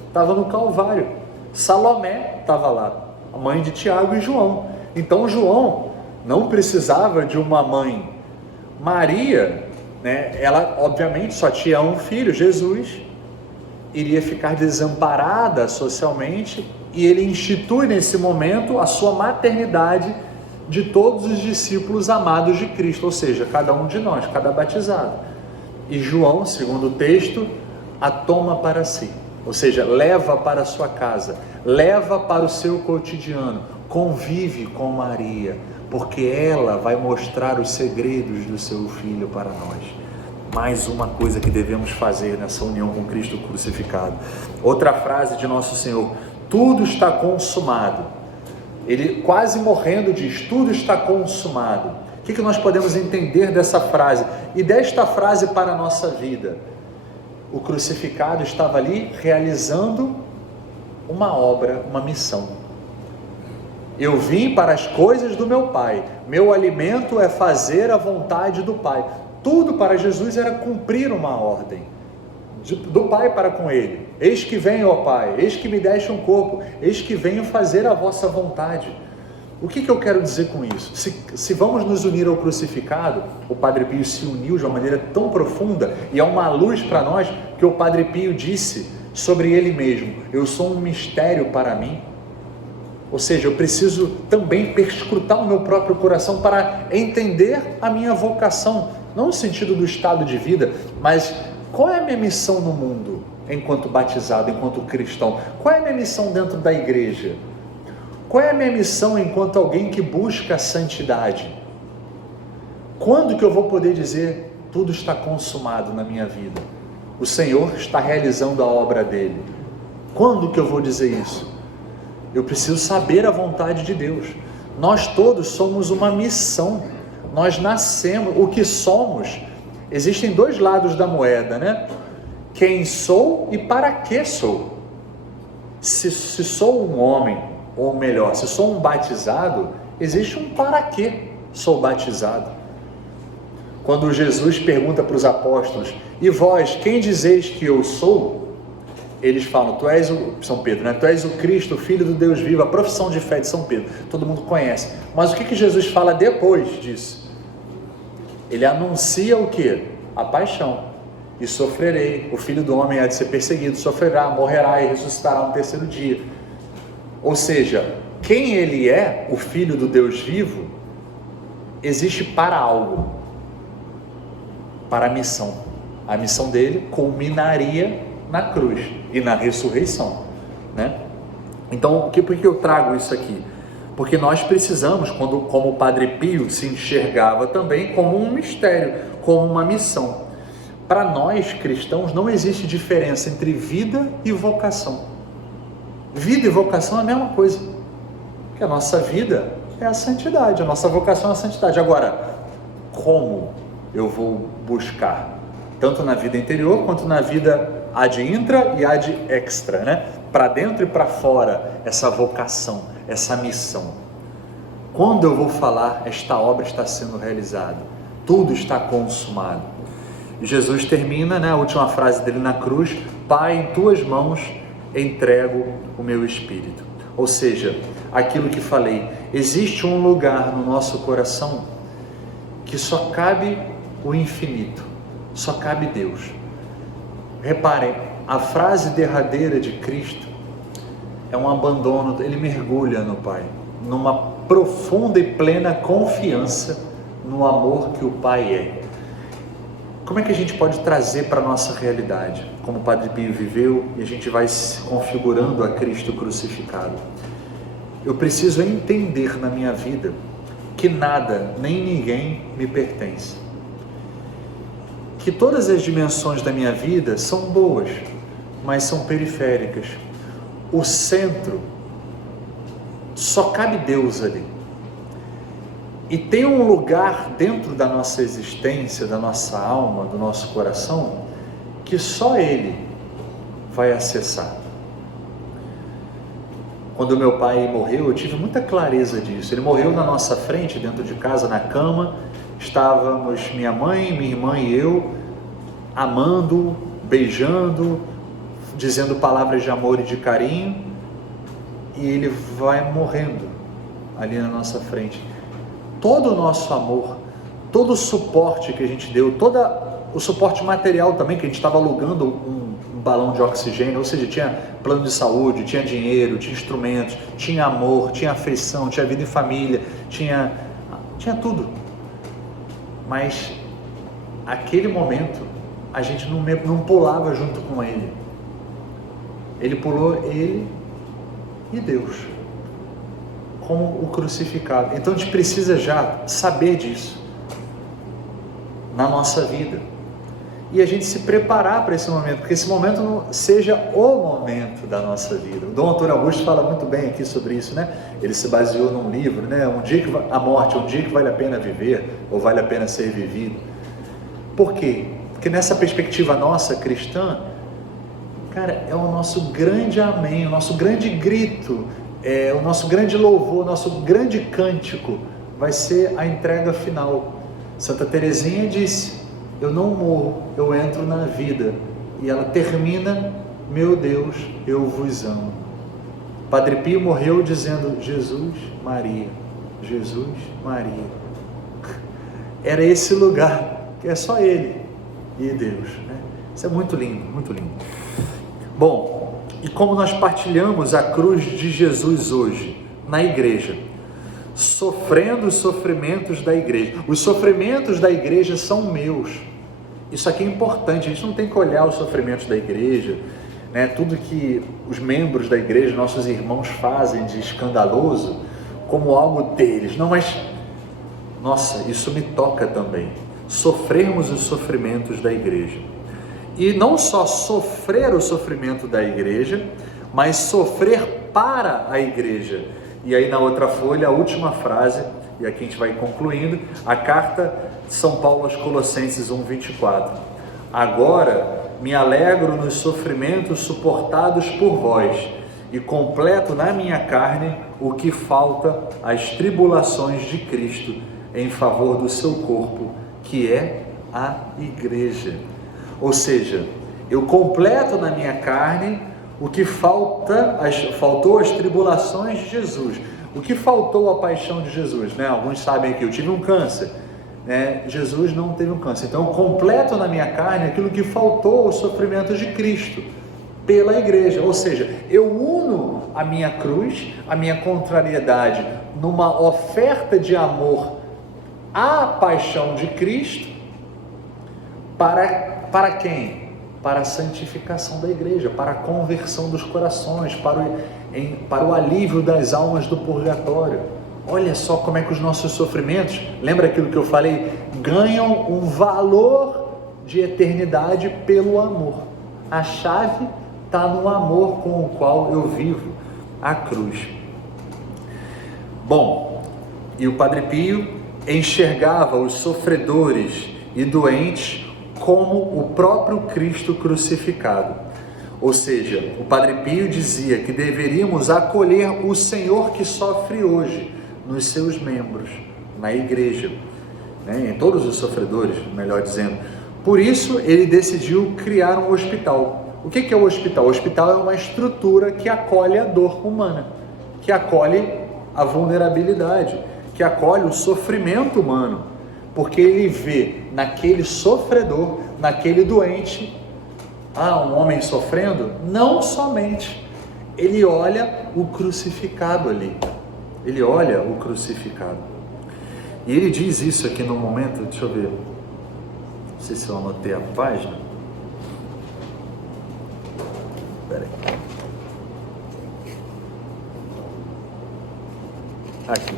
estava no Calvário. Salomé estava lá, a mãe de Tiago e João. Então João não precisava de uma mãe. Maria, né, ela obviamente só tinha um filho, Jesus, iria ficar desamparada socialmente, e ele institui nesse momento a sua maternidade de todos os discípulos amados de Cristo, ou seja, cada um de nós, cada batizado. E João, segundo o texto, a toma para si, ou seja, leva para a sua casa, leva para o seu cotidiano, convive com Maria, porque ela vai mostrar os segredos do seu filho para nós. Mais uma coisa que devemos fazer nessa união com Cristo crucificado. Outra frase de Nosso Senhor: tudo está consumado. Ele quase morrendo diz: tudo está consumado. O que nós podemos entender dessa frase? E desta frase para a nossa vida? O crucificado estava ali realizando uma obra, uma missão. Eu vim para as coisas do meu Pai, meu alimento é fazer a vontade do Pai. Tudo para Jesus era cumprir uma ordem do Pai para com ele. Eis que venho, ó Pai, eis que me deste um corpo, eis que venho fazer a vossa vontade. O que eu quero dizer com isso? Se vamos nos unir ao crucificado, o Padre Pio se uniu de uma maneira tão profunda, e é uma luz para nós, que o Padre Pio disse sobre ele mesmo: eu sou um mistério para mim. Ou seja, eu preciso também perscrutar o meu próprio coração para entender a minha vocação, não no sentido do estado de vida, mas qual é a minha missão no mundo, enquanto batizado, enquanto cristão? Qual é a minha missão dentro da igreja? Qual é a minha missão enquanto alguém que busca a santidade? Quando que eu vou poder dizer: tudo está consumado na minha vida, o Senhor está realizando a obra dele? Quando que eu vou dizer isso? Eu preciso saber a vontade de Deus. Nós todos somos uma missão, nós nascemos, o que somos. Existem dois lados da moeda, né? Quem sou e para que sou. Se sou um homem, ou melhor, se sou um batizado, existe um para que sou batizado. Quando Jesus pergunta para os apóstolos: e vós, quem dizeis que eu sou? Eles falam: tu és São Pedro, né? Tu és o Cristo, o Filho do Deus vivo. A profissão de fé de São Pedro, todo mundo conhece. Mas o que Jesus fala depois disso? Ele anuncia o quê? A paixão. E sofrerei, o Filho do Homem há de ser perseguido, sofrerá, morrerá e ressuscitará no terceiro dia. Ou seja, quem ele é, o Filho do Deus vivo, existe para algo, para a missão. A missão dele culminaria na cruz e na ressurreição, né? Então, por que eu trago isso aqui? Porque nós precisamos, como o Padre Pio se enxergava também, como um mistério, como uma missão. Para nós cristãos não existe diferença entre vida e vocação. Vida e vocação é a mesma coisa, porque a nossa vida é a santidade, a nossa vocação é a santidade. Agora, como eu vou buscar, tanto na vida interior quanto na vida ad intra e ad extra, né? Para dentro e para fora, essa vocação, essa missão. Quando eu vou falar, esta obra está sendo realizada, tudo está consumado. E Jesus termina, né, a última frase dele na cruz: Pai, em tuas mãos entrego o meu espírito. Ou seja, aquilo que falei, existe um lugar no nosso coração que só cabe o infinito. Só cabe Deus. Reparem, a frase derradeira de Cristo é um abandono, ele mergulha no Pai, numa profunda e plena confiança no amor que o Pai é. Como é que a gente pode trazer para a nossa realidade? Como o Padre Pio viveu, e a gente vai se configurando a Cristo crucificado. Eu preciso entender na minha vida que nada, nem ninguém me pertence. Que todas as dimensões da minha vida são boas, mas são periféricas. O centro, só cabe Deus ali. E tem um lugar dentro da nossa existência, da nossa alma, do nosso coração, que só Ele vai acessar. Quando meu pai morreu, eu tive muita clareza disso. Ele morreu na nossa frente, dentro de casa, na cama. Estávamos minha mãe, minha irmã e eu, amando, beijando, dizendo palavras de amor e de carinho. E ele vai morrendo ali na nossa frente. Todo o nosso amor, todo o suporte que a gente deu, todo o suporte material também, que a gente estava alugando um balão de oxigênio, ou seja, tinha plano de saúde, tinha dinheiro, tinha instrumentos, tinha amor, tinha afeição, tinha vida em família, tinha tudo. Mas aquele momento a gente não pulava junto com ele. Ele pulou, ele e Deus, como o crucificado. Então a gente precisa já saber disso na nossa vida e a gente se preparar para esse momento, porque esse momento não seja o momento da nossa vida. O Dom Antônio Augusto fala muito bem aqui sobre isso, né? Ele se baseou num livro, né? A morte, um dia que vale a pena viver ou vale a pena ser vivido. Por quê? Porque nessa perspectiva nossa cristã, cara, é o nosso grande amém, o nosso grande grito, o nosso grande louvor, o nosso grande cântico vai ser a entrega final. Santa Teresinha disse: eu não morro, eu entro na vida. E ela termina: meu Deus, eu vos amo. Padre Pio morreu dizendo: Jesus, Maria, Jesus, Maria. Era esse lugar, que é só Ele e Deus, né? Isso é muito lindo, muito lindo. Bom, e como nós partilhamos a cruz de Jesus hoje, na igreja, sofrendo os sofrimentos da igreja. Os sofrimentos da igreja são meus. Isso aqui é importante, a gente não tem que olhar os sofrimentos da igreja, né? Tudo que os membros da igreja, nossos irmãos fazem de escandaloso, como algo deles. Não, mas, nossa, isso me toca também. Sofrermos os sofrimentos da igreja. E não só sofrer o sofrimento da igreja, mas sofrer para a igreja. E aí na outra folha, a última frase, e aqui a gente vai concluindo, a carta de São Paulo aos Colossenses 1:24. Agora me alegro nos sofrimentos suportados por vós, e completo na minha carne o que falta às tribulações de Cristo, em favor do seu corpo, que é a igreja. Ou seja, eu completo na minha carne o que faltou às tribulações de Jesus. O que faltou à paixão de Jesus, né? Alguns sabem que eu tive um câncer, né? Jesus não teve um câncer. Então eu completo na minha carne aquilo que faltou aos sofrimentos de Cristo pela igreja. Ou seja, eu uno a minha cruz, a minha contrariedade, numa oferta de amor à paixão de Cristo. Para quem? Para a santificação da igreja, para a conversão dos corações, para o alívio das almas do purgatório. Olha só como é que os nossos sofrimentos, lembra aquilo que eu falei? Ganham um valor de eternidade pelo amor. A chave está no amor com o qual eu vivo a cruz. Bom, e o Padre Pio enxergava os sofredores e doentes como o próprio Cristo crucificado. Ou seja, o Padre Pio dizia que deveríamos acolher o Senhor que sofre hoje nos seus membros, na igreja, né? Em todos os sofredores, melhor dizendo. Por isso ele decidiu criar um hospital. O que é o hospital? O hospital é uma estrutura que acolhe a dor humana, que acolhe a vulnerabilidade, que acolhe o sofrimento humano. porque ele vê naquele sofredor, naquele doente, um homem sofrendo, não somente, ele olha o crucificado ali, ele olha o crucificado, e ele diz isso aqui no momento, deixa eu ver, não sei se eu anotei a página, espera aí, aqui,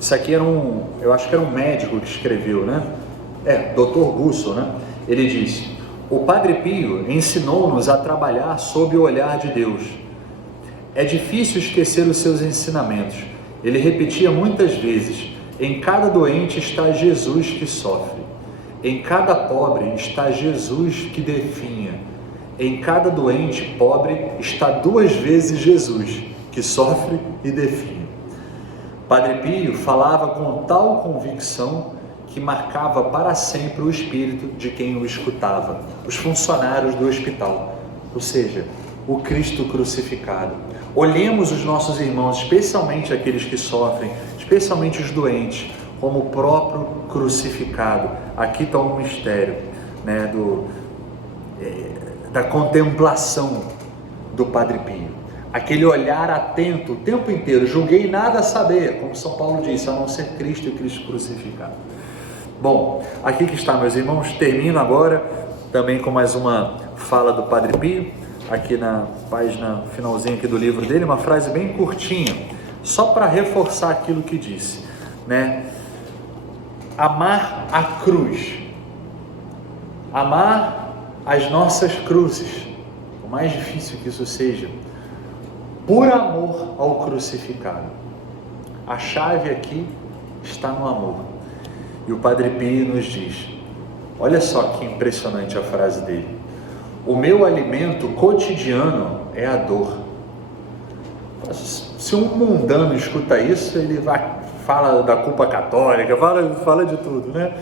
isso aqui era eu acho que era um médico que escreveu, né? Dr. Gusso, né? Ele disse: o Padre Pio ensinou-nos a trabalhar sob o olhar de Deus. É difícil esquecer os seus ensinamentos. Ele repetia muitas vezes: em cada doente está Jesus que sofre. Em cada pobre está Jesus que definha. Em cada doente pobre está 2 vezes Jesus que sofre e definha. Padre Pio falava com tal convicção que marcava para sempre o espírito de quem o escutava, os funcionários do hospital, ou seja, o Cristo crucificado. Olhemos os nossos irmãos, especialmente aqueles que sofrem, especialmente os doentes, como o próprio crucificado. Aqui está um mistério, né, da contemplação do Padre Pio. Aquele olhar atento o tempo inteiro, julguei nada a saber, como São Paulo disse, a não ser Cristo e Cristo crucificado. Bom, aqui que está, meus irmãos, termino agora também com mais uma fala do Padre Pio, aqui na página finalzinha aqui do livro dele, uma frase bem curtinha, só para reforçar aquilo que disse, né? Amar a cruz, amar as nossas cruzes, por mais difícil que isso seja, por amor ao crucificado. A chave aqui está no amor. E o Padre Pio nos diz, olha só que impressionante a frase dele: o meu alimento cotidiano é a dor. Se um mundano escuta isso, ele fala da culpa católica, fala de tudo, né?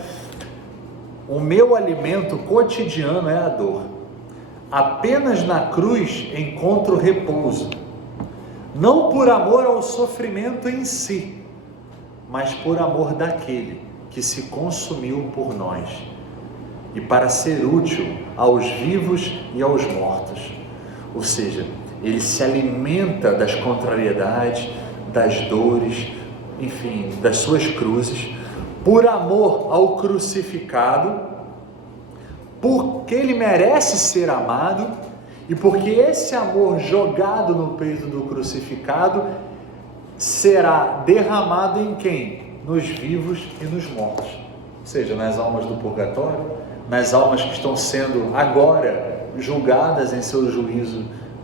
O meu alimento cotidiano é a dor. Apenas na cruz encontro repouso. Não por amor ao sofrimento em si, mas por amor daquele que se consumiu por nós, e para ser útil aos vivos e aos mortos. Ou seja, ele se alimenta das contrariedades, das dores, enfim, das suas cruzes, por amor ao crucificado, porque ele merece ser amado, e porque esse amor jogado no peito do crucificado será derramado em quem? Nos vivos e nos mortos, ou seja, nas almas do purgatório, nas almas que estão sendo agora julgadas em seus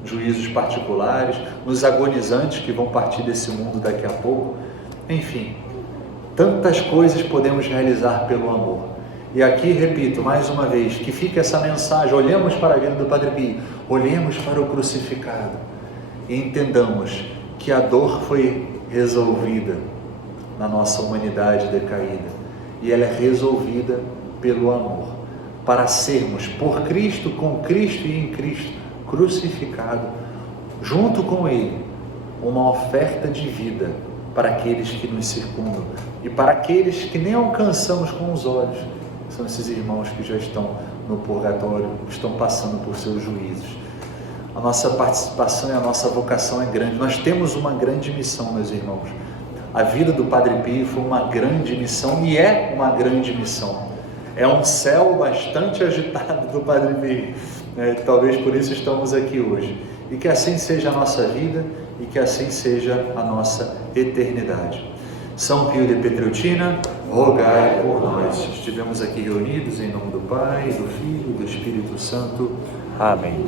juízos particulares, nos agonizantes que vão partir desse mundo daqui a pouco. Enfim, tantas coisas podemos realizar pelo amor. E aqui, repito, mais uma vez, que fique essa mensagem: olhemos para a vida do Padre Pio, olhemos para o crucificado e entendamos que a dor foi resolvida na nossa humanidade decaída, e ela é resolvida pelo amor, para sermos por Cristo, com Cristo e em Cristo, crucificado, junto com Ele, uma oferta de vida para aqueles que nos circundam e para aqueles que nem alcançamos com os olhos. São esses irmãos que já estão no purgatório, que estão passando por seus juízos. A nossa participação e a nossa vocação é grande. Nós temos uma grande missão, meus irmãos. A vida do Padre Pio foi uma grande missão e é uma grande missão. É um céu bastante agitado do Padre Pio, né? Talvez por isso estamos aqui hoje. E que assim seja a nossa vida e que assim seja a nossa eternidade. São Pio de Petreutina, rogai por nós. Estivemos aqui reunidos em nome do Pai, do Filho e do Espírito Santo. Amém.